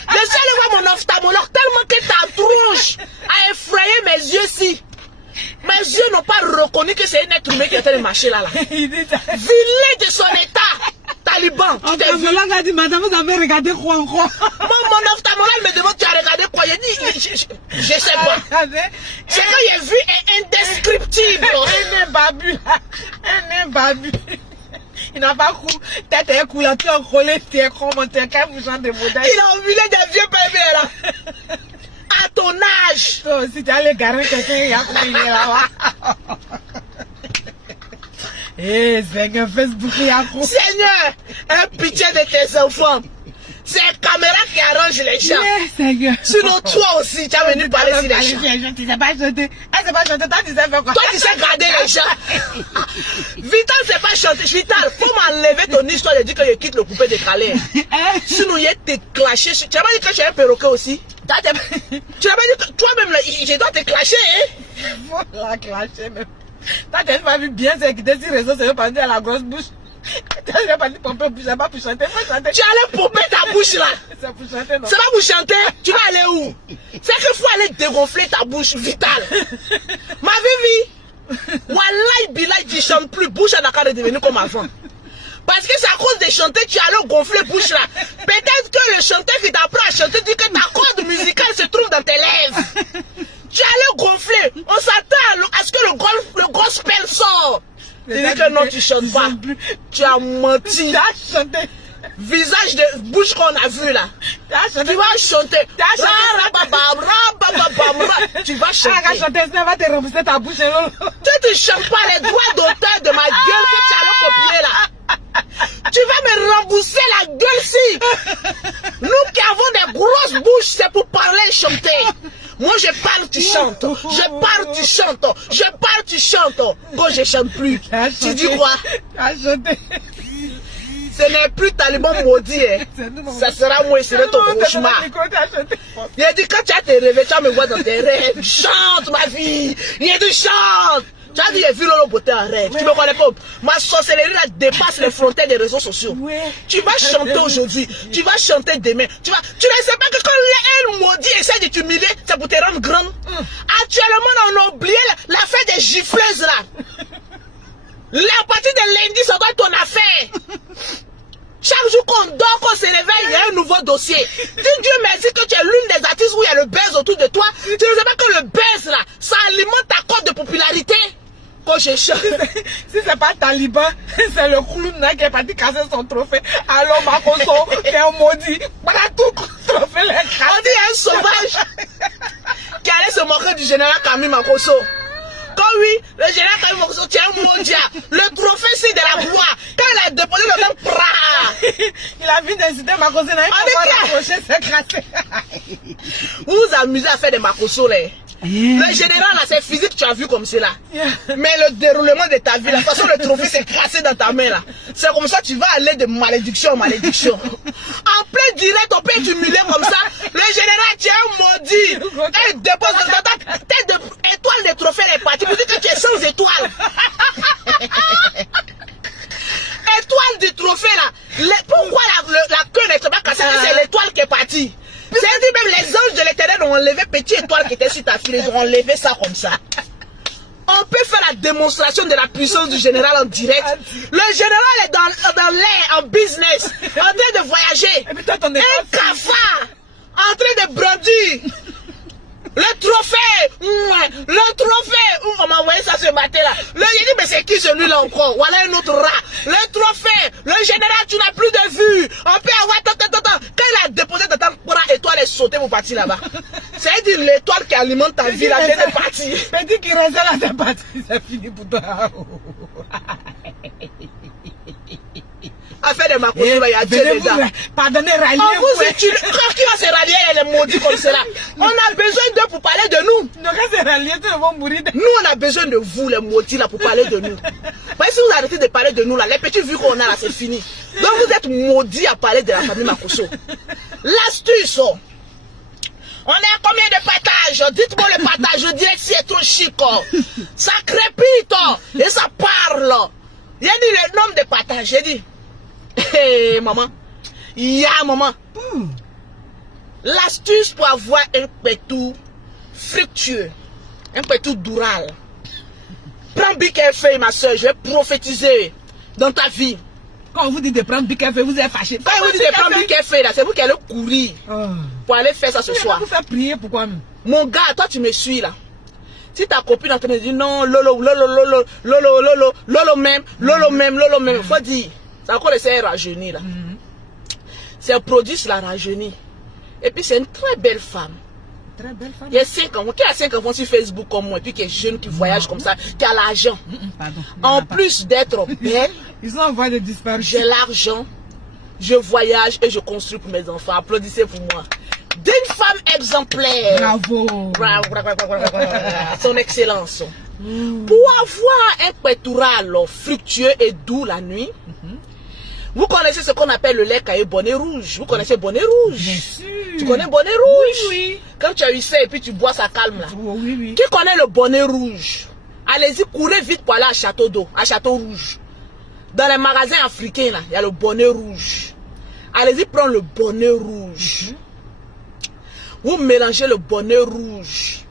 Je suis allé voir mon ophtalmologue tellement que ta tronche a effrayé mes yeux-ci. Mes yeux n'ont pas reconnu que c'est un être humain qui était de marcher là. Vilain de son état. Taliban. L'ophtalmologue a dit, madame, vous avez regardé quoi encore? Mon ophtalmologue me demande, tu as regardé quoi? Il dit, je sais pas. C'est quand il a vu un indescriptible. Un nain babu. Un nain babu. Il n'a pas cou. Tête et cou, il a tout enrôlé, t'es commenté, quand vous chantez de modèle. Il a envie des vieux bébés là. À ton âge. Toi aussi, tu as les garés, quelqu'un, il y a quoi, il est là-bas. Eh, Seigneur, Facebook, il y a quoi? Seigneur, un pitié de tes enfants. C'est la caméra qui arrange les gens. Oui, Seigneur. Sinon, toi aussi, tu as venu parler sur les gens. Je ne sais pas chanter. Elle ne sait pas chanter. Toi, tu sais faire quoi? Toi, tu sais garder les gens. Vital, c'est pas chanter. Vital, faut m'enlever ton histoire de dire que je quitte le coupé de Calais. Sinon, il te clasher. Tu n'as pas dit que j'ai un perroquet aussi? Tu n'as pas dit que toi-même, je dois te clasher, hein? Faut la clasher, même. Toi, tu n'as pas vu bien s'écouter sur les réseaux, c'est pas dire à la grosse bouche. Tu n'as pas dit pomper bouche, c'est pas pour chanter. Faut chanter. Tu allais pomper ta bouche là. C'est pour chanter, non? C'est pas pour chanter. Tu vas aller où? C'est qu'il faut aller dégonfler ta bouche, Vital. Ma vie. Wallahi Bilal, tu chantes plus. Bouche à Dakar est devenue comme avant. Parce que c'est à cause de chanter, tu allais gonfler bouche là. Peut-être que le chanteur qui t'apprend à chanter dit que ta corde musicale se trouve dans tes lèvres. Tu allais gonfler. On s'attend à ce que le gospel sort. Tu dis que non, tu chantes pas. Tu as menti. Tu as chanté. Visage de bouche qu'on a vu là. Tu vas chanter. Tu vas chanter. Tu vas chanter, ça va te rembourser ta bouche. Tu ne chantes pas les droits d'auteur de ma gueule que tu allais copier là. Tu vas me rembourser la gueule si. Nous qui avons des grosses bouches, c'est pour parler et chanter. Moi je parle, tu chantes. Je parle, tu chantes. Je parle, tu chantes. Quand je chante plus, tu dis quoi? Ce n'est plus Taliban maudit. Hein. Ça sera moi, ce sera ton cauchemar. Il a dit quand tu as tes rêves, tu vas me voir dans tes rêves. Chante ma vie. Il a dit chante. Tu as dit j'ai vu Lolo Beauté en rêve. Tu me connais pas. Ma sorcellerie là dépasse les frontières des réseaux sociaux. Tu vas chanter aujourd'hui. Tu vas chanter demain. Tu ne sais pas que quand elle maudit essaie de t'humilier, c'est pour te rendre grande. Actuellement, on a oublié l'affaire des gifleuses là. La partie de lundi, ça doit être ton affaire. Chaque jour qu'on dort, qu'on se réveille, il y a un nouveau dossier. Dis Dieu merci que tu es l'une des artistes où il y a le buzz autour de toi. Tu ne sais pas que le buzz là, ça alimente ta cote de popularité. Quand je chante. Si c'est pas Taliban, c'est le clown qui est parti casser son trophée. Alors Makoso, qui est un maudit, voilà tout trophée les casses. On dit un sauvage qui allait se moquer du général Camille Makoso. Quand oui, le général Camille Makoso, tu es un mondial. Le trophée c'est de la gloire. Quand il a déposé le temps, il a vu d'inciter Makoso, il a dit c'est crassé. Vous vous amusez à faire des Makoso là. Le général, là, c'est physique, tu as vu comme cela. Mais le déroulement de ta vie, la façon le trophée s'est cassé dans ta main, là. C'est comme ça, tu vas aller de malédiction en malédiction. En plein direct, on peut t'humilier comme ça. Le général, tu es un maudit. Elle dépose dans ta tête d'étoile de trophée, elle est partie. Vous dites que tu es sans étoile. Étoile du trophée, là. Pourquoi la queue n'est pas cassée? C'est l'étoile qui est partie. C'est-à-dire même les anges de l'éternel ont enlevé petite étoile qui était sur ta fille, ils ont enlevé ça comme ça. On peut faire la démonstration de la puissance du général en direct. Le général est dans l'air, en business, en train de voyager. Un cafard, en train de brandir. Le trophée, on m'a envoyé ça ce matin-là. J'ai dit, mais c'est qui celui-là encore? Voilà un autre rat. Le trophée, le général, tu n'as plus de vue. On peut avoir tant. Quand il a déposé ta étoile est sautée pour partir là-bas. C'est-à-dire l'étoile qui alimente ta vie, là, c'est parti. Petit qui reste là, c'est parti, c'est fini pour toi. Affaire de Makoso, il y a Dieu dedans. Pardonnez, ralliez. Qui va se rallier, elle est maudite comme cela. On a besoin d'eux pour parler de nous. Donc, quand c'est rallié, ils vont mourir. Nous, on a besoin de vous, les maudits, là, pour parler de nous. Parce que si vous arrêtez de parler de nous, là, les petits vues qu'on a, là, c'est fini. Donc, vous êtes maudits à parler de la famille Makoso. L'astuce, on est à combien de partages? Dites-moi le partage, je dirais que c'est trop chic. Ça crépite et ça parle. Il y a dit le nombre de partages, j'ai dit. Hey, maman, maman. L'astuce pour avoir un pétou fructueux, un pétou dural. Prends Big F, ma soeur, je vais prophétiser dans ta vie. Quand vous dites de prendre Big F, vous êtes fâché. Quand vous dites de prendre Big F, c'est vous qui allez courir pour aller faire ça ce soir. Vous faire prier, pourquoi? Mon gars, toi tu me suis là. Si ta copine est en train de dire non, lolo même, faut dire. C'est encore essayer de rajeunir là. C'est un produit sur la rajeunir. Et puis c'est une très belle femme. Très belle femme. Il y a 5 ans. Qui a 5 enfants sur Facebook comme moi, et puis qui est jeune, qui voyage comme ça, qui a l'argent. En plus d'être belle, ils ont envoyé de disparu. J'ai l'argent, je voyage et je construis pour mes enfants. Applaudissez pour moi. D'une femme exemplaire. Bravo. Son excellence. Pour avoir un pétoural fructueux et doux la nuit, vous connaissez ce qu'on appelle le lait caillé bonnet rouge. Vous connaissez bonnet rouge? Bien sûr. Tu connais bonnet rouge? Oui. Quand tu as eu ça et puis tu bois, ça calme là. Oui. Qui connaît le bonnet rouge? Allez-y, courez vite pour aller à Château d'eau, à Château Rouge. Dans les magasins africains là, il y a le bonnet rouge. Allez-y, prends le bonnet rouge. Vous mélangez le bonnet rouge.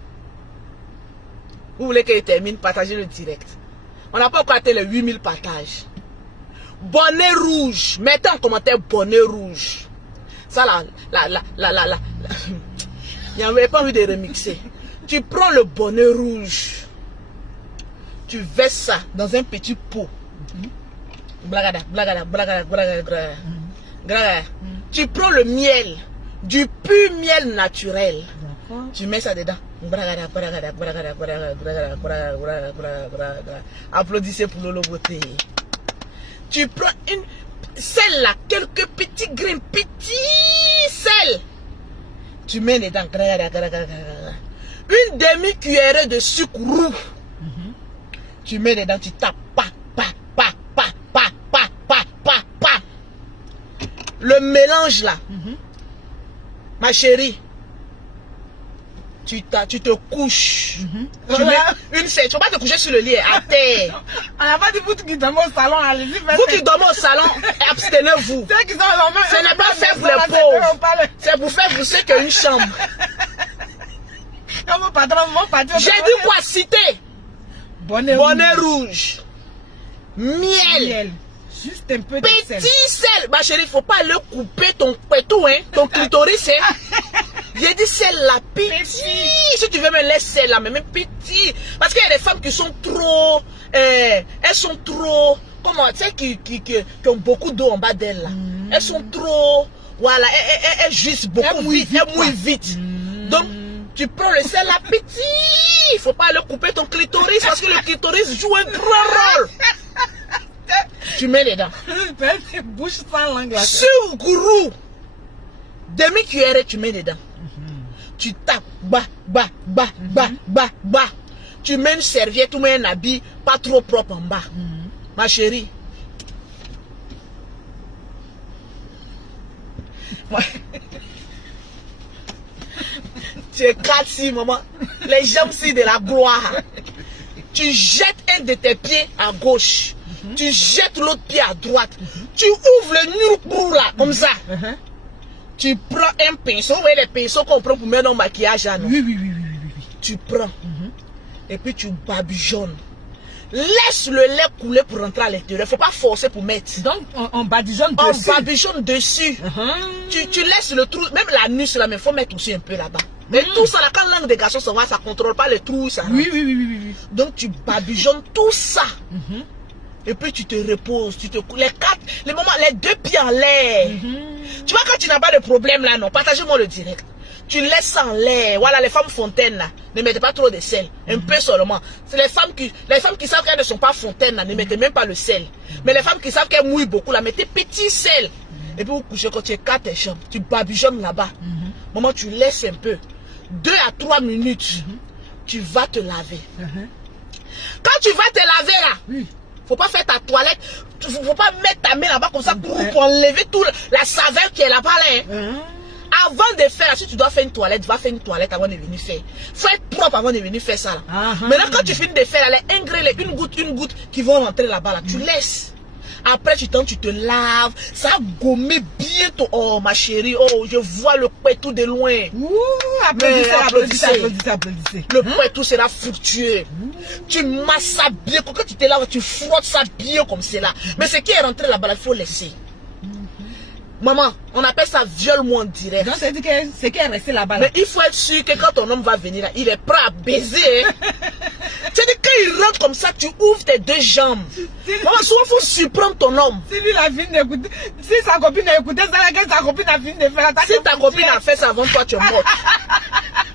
Vous voulez qu'il termine, partagez le direct. On n'a pas encore atteint les 8000 partages. Bonnet rouge. Mettez en commentaire bonnet rouge. Ça là. Il n'y avait pas envie de remixer. Tu prends le bonnet rouge. Tu verses ça dans un petit pot. Blagada. Tu prends le miel. Du pur miel naturel. Tu mets ça dedans. Applaudissez pour Lolo Beauté. Tu prends une sel là, quelques petits grains, petits sel. Tu mets dedans. Une demi-cuillerée de sucre roux. Tu mets dedans, tu tapes. Le mélange là. Ma chérie. Tu te couches. Tu mets une selle. Tu ne vas pas te coucher sur le lit, à terre. On n'a pas dit vous qui dormez au salon, allez-y. Vous qui dormez au salon, abstenez-vous. Ce n'est pas fait pour les pauvres. C'est pour faire pour ceux qui ont une chambre. J'ai dit quoi citer? Bonnet rouge. Miel. Juste un peu de sel. Petit sel. Ma chérie, il ne faut pas le couper ton pétou, hein, ton clitoris. Hein. J'ai dit sel là, petit. Si tu veux me laisser sel là, mais même petit. Parce qu'il y a des femmes qui sont trop. Elles sont trop. Comment, tu sais, qui ont beaucoup d'eau en bas d'elles là. Elles sont trop. Voilà, elles jouissent beaucoup vite. Elles mouillent vite. Donc, tu prends le sel là, petit. Il ne faut pas le couper ton clitoris parce que le clitoris joue un grand rôle. Tu mets les dents. Bouche sans langue là. Sur gourou. Demi-cuillère, tu mets dedans. tu tapes, bas. Tu mets une serviette ou un habit pas trop propre en bas. Ma chérie. Tu es 4-6, maman. Les jambes si de la gloire. Tu jettes un de tes pieds à gauche. Tu jettes l'autre pied à droite. Tu ouvres le nul là, comme ça. Tu prends un pinceau. Vous voyez les pinceaux qu'on prend pour mettre dans le maquillage là, non? Oui. Tu prends. Et puis tu babigeonnes. Laisse le lait couler pour rentrer à l'intérieur. Il ne faut pas forcer pour mettre. Donc, on badigeonne dessus. On badigeonne dessus. Tu laisses le trou. Même la nuit, là, mais il faut mettre aussi un peu là-bas. Mais tout ça, là, quand la langue des garçons s'en va, ça ne contrôle pas les trous. Ça Oui. Donc, tu babigeonnes tout ça. Et puis, tu te reposes. Les deux pieds en l'air. Tu vois, quand tu n'as pas de problème là, non, partagez-moi le direct. Tu laisses ça en l'air. Voilà, les femmes fontaines là, ne mettez pas trop de sel. Un peu seulement. C'est les femmes qui savent qu'elles ne sont pas fontaines là, ne mettez même pas le sel. Mais les femmes qui savent qu'elles mouillent beaucoup là, mettez petit sel. Et puis vous couchez quand tu es 4 chambres. Tu babigeonnes là-bas. Maman, tu laisses un peu. 2 à 3 minutes. Tu vas te laver. Quand tu vas te laver là, faut pas faire ta toilette. Faut pas mettre ta main là-bas comme ça pour enlever toute la saveur qui est là-bas là. Avant de faire, si tu dois faire une toilette, va faire une toilette avant de venir faire. Faut être propre avant de venir faire ça là. Maintenant, quand tu finis de faire les ingrédients, une goutte qui vont rentrer là-bas là, tu laisses. Après, tu te laves, ça a gommé bien ton... Oh, ma chérie, oh, je vois le pétou de loin. Applaudissez. Le pétou sera fructueux. Tu masses ça bien, quand tu te laves, tu frottes ça bien comme cela. Mais ce qui est rentré là-bas, il faut laisser. Maman, on appelle ça viol-moi en direct. Donc, c'est ce qui est resté là-bas. Mais il faut être sûr que quand ton homme va venir là, il est prêt à baiser. C'est-à-dire quand il rentre comme ça, tu ouvres tes 2 jambes. Maman, souvent, il faut surprendre ton homme. Si lui, la fille n'écoute, si sa copine a écouté ça, que sa copine a fini de faire ça. Si ta copine a fait ça avant toi, tu es morte.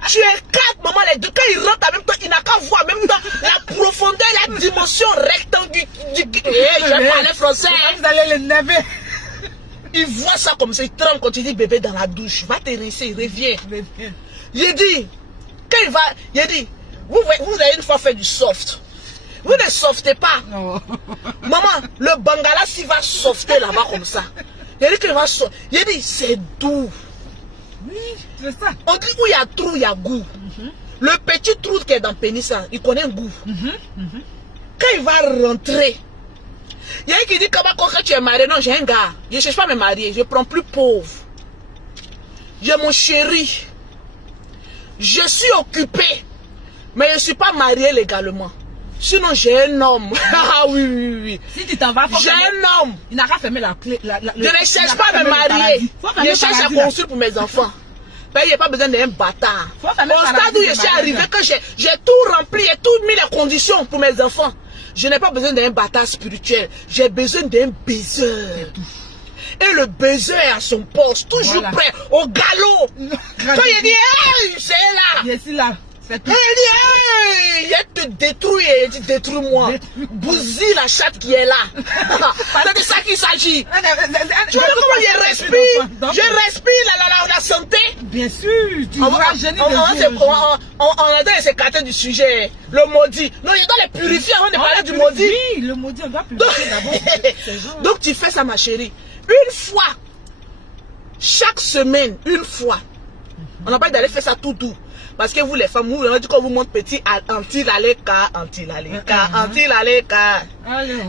Tu es 4, maman, les deux. Quand il rentre en même temps, il n'a qu'à voir en même temps la profondeur, la dimension rectangulaire du... Je vais parler français. Vous allez l'énerver. Il voit ça comme ça, il tremble quand tu dis bébé dans la douche. Va te rincer, il revient. Il dit, quand il va, il dit, vous avez une fois fait du soft. Vous ne softez pas. Non. Maman, le bangala s'il va softer là-bas comme ça. Il dit qu'il va softer. Il dit, c'est doux. Oui, c'est ça. On dit où il y a trou, il y a goût. Le petit trou qui est dans le pénis, il connaît un goût. Quand il va rentrer, il y a un qui dit quand tu es marié, non, j'ai un gars. Je ne cherche pas à me marier, je prends plus pauvre. J'ai mon chéri. Je suis occupé, mais je ne suis pas marié légalement. Sinon, j'ai un homme. Ah oui. Si tu t'en vas, j'ai un homme. Il n'a qu'à fermer la clé. Je ne cherche pas à me marier. Je cherche à construire pour mes enfants. Il n'y a pas besoin d'un bâtard. Au stade où je suis arrivé, quand j'ai tout rempli, j'ai tout mis les conditions pour mes enfants. Je n'ai pas besoin d'un bâtard spirituel. J'ai besoin d'un baiser. Et le baiser est à son poste, toujours prêt, au galop. Quand il dit, hey, c'est là. Je suis là. Il dit, hey, il te détruit, il dit, détruis-moi. Bousille la chatte qui est là. C'est de ça qu'il s'agit. Tu vois comment je respire? Je respire la santé. Bien sûr, tu vois, on a dans s'écarter du sujet. Le maudit. Non, il doit les purifier avant de parler du maudit. Oui, le maudit, on doit purifier d'abord. Donc tu fais ça, ma chérie. Une fois. Chaque semaine, une fois. On n'a pas d'aller faire ça tout doux. Parce que vous les femmes, vous dit qu'on vous montre petit anti-laleka.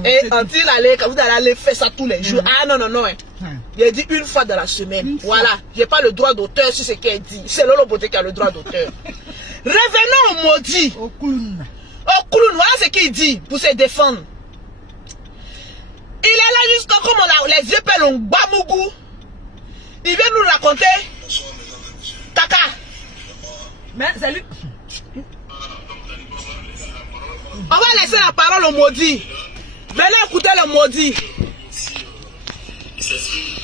Et anti-laleka, vous allez aller faire ça tous les jours. Ah non. Il a dit une fois dans la semaine. Voilà. J'ai pas le droit d'auteur sur ce qu'elle dit. C'est Lolo Beauté qui a le droit d'auteur. Revenons au maudit. Au clown. Voilà ce qu'il dit pour se défendre. Il est là jusqu'à comme les vieux pères ont Bamougou. Il vient nous raconter. Kaka. Mais salut. On va laisser la parole au maudit. Venez écouter le maudit. Il s'exprime.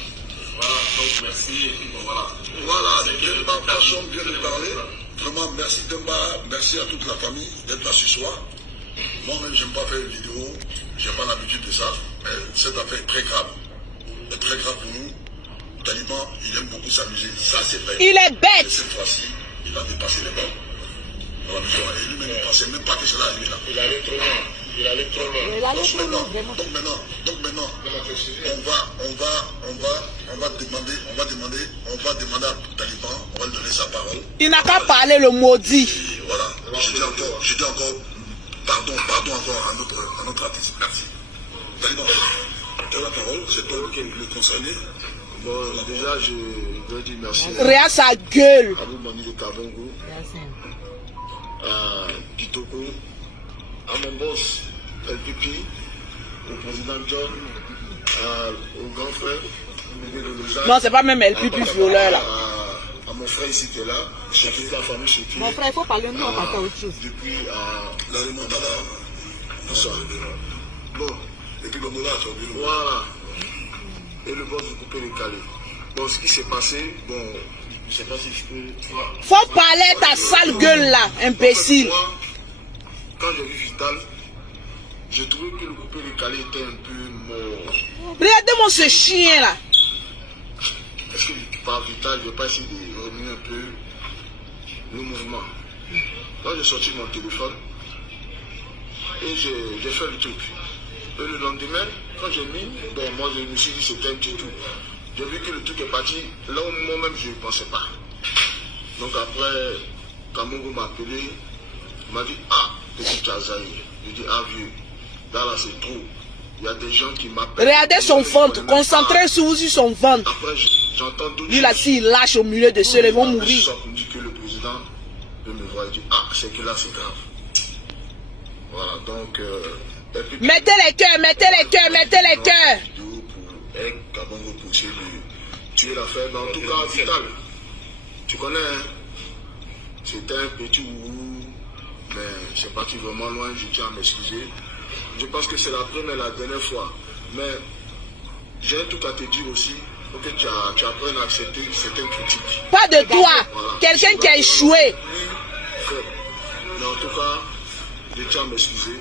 Voilà, donc merci. Et puis bon, voilà, quelle façon bien de parler. Vraiment, merci Demba, merci à toute la famille d'être là ce soir. Moi-même, je n'aime pas faire une vidéo. Je n'ai pas l'habitude de ça. Mais cette affaire est très grave. Elle est très grave pour nous. Taliban, il aime beaucoup s'amuser. Ça, c'est vrai. Il est bête. Et cette fois-ci, il a dépassé les bords. Dans la maison, et lui-même, il ne pensait même pas que cela arrivait là. Il allait trop loin. Il allait trop loin. Donc maintenant, on va demander à Taliban, on va lui donner sa parole. Il n'a qu'à parler le maudit. Et voilà, je dis encore, pardon encore à notre artiste. Merci. Taliban, tu as la parole, c'est toi qui es le concerné. Bon, déjà, je veux dire merci Regarde sa gueule. à vous, Mani de Kabongo, à Kitoko, à mon boss, El Pipi, au président John, au grand frère, Non, c'est pas même El Pipi violeur là. à mon frère ici qui est là, chez toute la famille, chez qui. Mon frère, il faut parler de nous, on va faire autre chose. Depuis La remontada, bonsoir. Bon, et puis le mot là, tu as oublié. voilà. Et le boss, vous coupez les calés. Bon, ce qui s'est passé, bon, je sais pas si je peux. Faut parler ta sale gueule là, imbécile. Moi, quand j'ai vu Vital, j'ai trouvé que le coupé les calés était un peu mort. Regardez-moi ce chien là. Est-ce que par Vital, je vais pas essayer de remuer un peu le mouvement. Quand j'ai sorti mon téléphone et j'ai fait le truc. Et le lendemain, quand j'ai mis, bon, moi je me suis dit c'était un petit truc. J'ai vu que le truc est parti là où moi-même je ne pensais pas. Donc après, Kamongo m'a appelé, il m'a dit, ah, petit Chazaï. J'ai dit, ah vieux, là c'est trop. Il y a des gens qui m'appellent. Regardez son ventre, concentrez sur son ventre. Après, j'entends d'autres Lui là, s'il lâche au milieu de ceux, ils vont mourir. On me dit que le président de me voir, il dit, ah, c'est que là c'est grave. Voilà, donc... Mettez les cœurs, mettez les cœurs, mettez les cœurs. Pour essayer de tuer l'affaire. Mais en tout cas, Vital, tu connais, hein? C'était un petit ourou, mais c'est parti vraiment loin, je tiens à m'excuser. Je pense que c'est la première et la dernière fois. Mais j'ai un truc à te dire aussi, pour que tu apprennes à accepter certaines critiques. Pas de toi, Voilà. quelqu'un qui a échoué. Mais en tout cas, je tiens à m'excuser.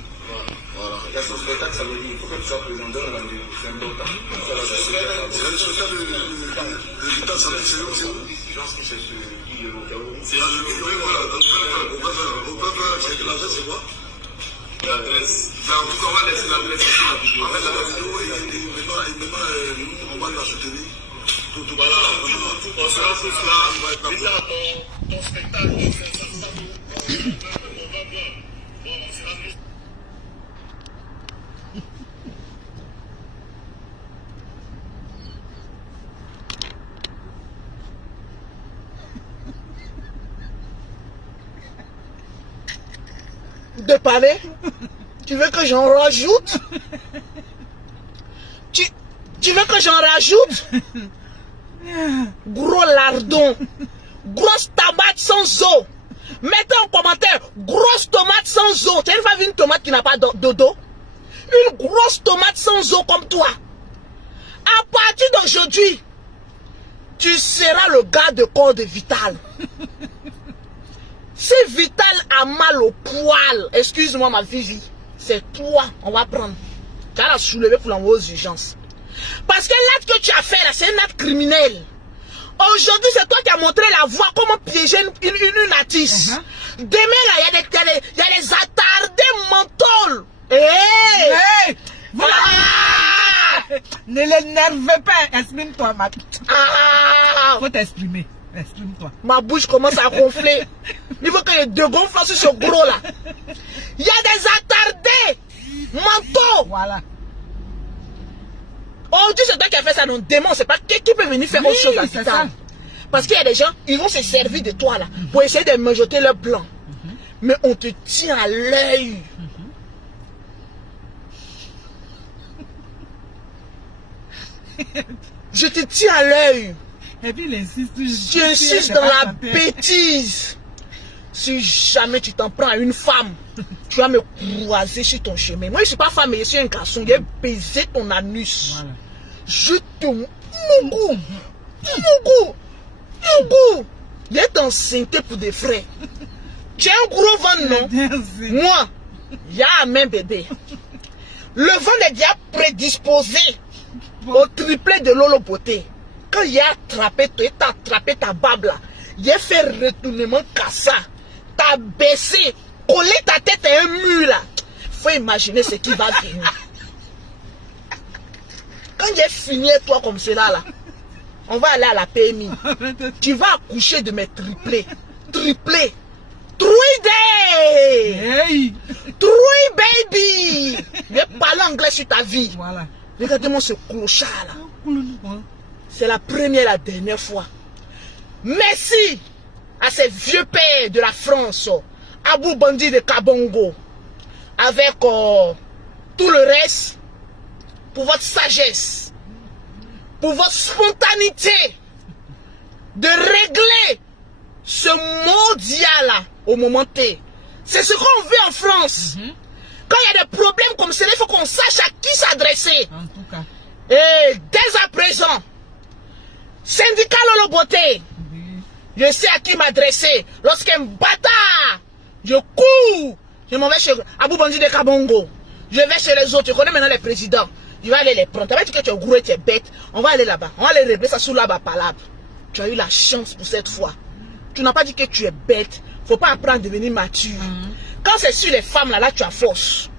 Voilà. Il y a son spectacle, ça veut dire qu'il faut que tu sois présent dans le rendez-vous. C'est important. C'est le spectacle de Vital, ça veut dire c'est où? Je pense que c'est ce qui est au Cameroun. C'est voilà. On va faire l'adresse, c'est quoi? L'adresse. En tout cas, on va laisser l'adresse sur la vidéo. En fait, la vidéo, maintenant, on va la soutenir. Voilà. On sera tous là. Déjà, ton spectacle, on va voir. Bon, on sera tous. De parler? Tu veux que j'en rajoute? Tu veux que j'en rajoute? Gros lardon, grosse tomate sans eau. Mettez en commentaire, grosse tomate sans eau. Tu as une fois vu une tomate qui n'a pas de dos? Une grosse tomate sans eau comme toi. À partir d'aujourd'hui, tu seras le gars de corps de Vital. Si Vital a mal au poil, excuse-moi ma fille, c'est toi, on va prendre. Tu vas la soulever pour l'envoyer aux urgences. Parce que l'acte que tu as fait là, c'est un acte criminel. Aujourd'hui, c'est toi qui as montré la voie, comment piéger une artiste. Demain là, il y a des attardés mentaux. Hey! Voilà. Ne l'énervez pas, exprime-toi, ma. Faut t'exprimer. Exprime-toi. Ma bouche commence à gonfler. Il faut que les deux gonflent sur ce gros là. Il y a des attardés mentaux. Voilà. Aujourd'hui, c'est toi qui as fait ça, non démon. C'est pas qui peut venir faire autre chose à c'est ça. ça. Parce qu'il y a des gens, ils vont se servir de toi là pour essayer de me jeter leur plan. Mais on te tient à l'œil. Je te tiens à l'œil. Et puis il insiste. Tu insistes dans la bêtise. Si jamais tu t'en prends à une femme, tu vas me croiser sur ton chemin. Moi, je ne suis pas femme, mais je suis un garçon. Je vais baiser ton anus. Voilà. Je te... Mougou. Il est enceinte pour des frais. Tu as un gros ventre, non? Moi, il y a un main bébé. Le ventre est déjà prédisposé au triplé de l'olopoté. Quand il a attrapé ta barbe là, J'ai fait retournement Kassa. T'as baissé, collé ta tête à un mur là. Faut imaginer ce qui va venir. Quand j'ai fini toi comme cela là, on va aller à la PMI. Tu vas accoucher de mes triplés. Triplés. 3 days. Hey. 3 baby. Je vais parler anglais sur ta vie. Voilà. Regardez-moi ce clochard là. C'est la première et la dernière fois. Merci à ces vieux pères de la France, Abou Bandi de Kabongo, avec tout le reste, pour votre sagesse, pour votre spontanéité, de régler ce mondial-là au moment T. C'est ce qu'on veut en France. Quand il y a des problèmes comme cela, il faut qu'on sache à qui s'adresser. En tout cas. Et dès à présent, syndicat Lolo Beauté, je sais à qui m'adresser. Lorsqu'un bâtard, je cours, je m'en vais chez Abou Bandi de Kabongo. Je vais chez les autres, je connais maintenant les présidents. Je vais aller les prendre. Tu vas dire que tu es gros et tu es bête. On va aller là-bas. On va aller régler ça sous là-bas par là. Tu as eu la chance pour cette fois. Tu n'as pas dit que tu es bête. Faut pas apprendre à devenir mature. Quand c'est sur les femmes, là tu as force.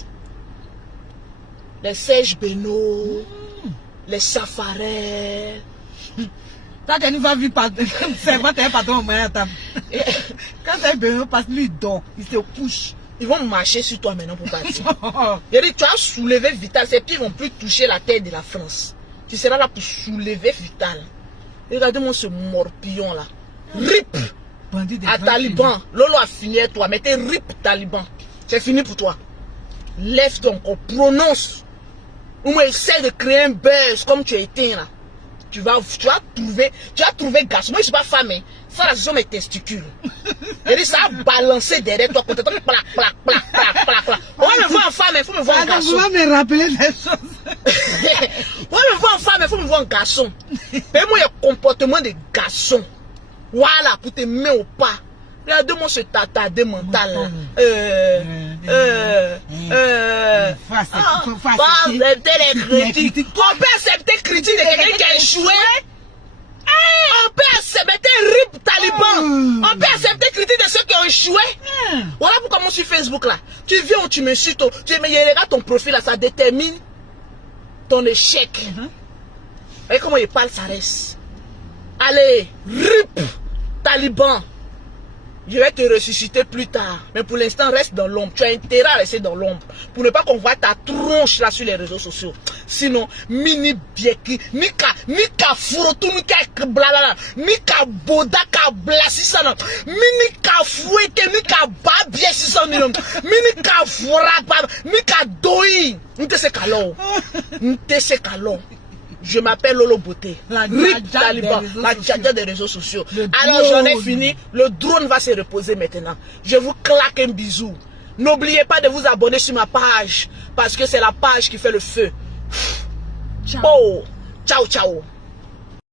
Les Serge Beno, les Safarel. Toi, tu ne vas vivre pas. C'est pas un patron au moyen à table. Quand c'est Beno passe, lui il dort. Il se couche. Ils vont marcher sur toi maintenant pour partir. Je dis, tu as soulevé Vital. Ces pieds vont plus toucher la terre de la France. Tu seras là pour soulever Vital. Regardez-moi ce morpillon là. RIP à Taliban. Lolo a fini avec toi. Mais t'es RIP Taliban. C'est fini pour toi. Lève-toi encore. Prononce. Ou moi essaie de créer un buzz comme tu as été là. Tu vas trouver garçon. Moi je suis pas femme. Hein. Ça là ce sont mes testicules. Et dit ça a balancé derrière toi. Plac, plac, plac, plac, plac, plac. On va me voir en femme, il faut me voir en garçon. Vous va me rappeler des choses. On va me voir en femme, il faut me voir en garçon. Fais-moi un comportement de garçon. Voilà, pour te mettre au pas. Regarde-moi ce tatardé mental. On peut accepter critique de quelqu'un qui a échoué. On peut accepter RIP Taliban. On peut accepter critique de ceux qui ont échoué. Voilà pourquoi moi sur Facebook là. Tu viens où tu me suis, tu regardes ton profil là, ça détermine ton échec. Et comment il parle, ça reste. Allez, RIP Taliban. Je vais te ressusciter plus tard. Mais pour l'instant, reste dans l'ombre. Tu as intérêt à rester dans l'ombre. Pour ne pas qu'on voit ta tronche là sur les réseaux sociaux. Sinon, mini bieki, nika furotu, nika blablabla, nika boda, ka blasi sana, mini ka fouete, nika babie si sana, mini ka furaba, nika doi. Nte se kalon. Je m'appelle Lolo Beauté. La Taliban, la tchadja des réseaux sociaux. Alors j'en ai fini. Le drone va se reposer maintenant. Je vous claque un bisou. N'oubliez pas de vous abonner sur ma page. Parce que c'est la page qui fait le feu. Ciao. Oh, ciao, ciao.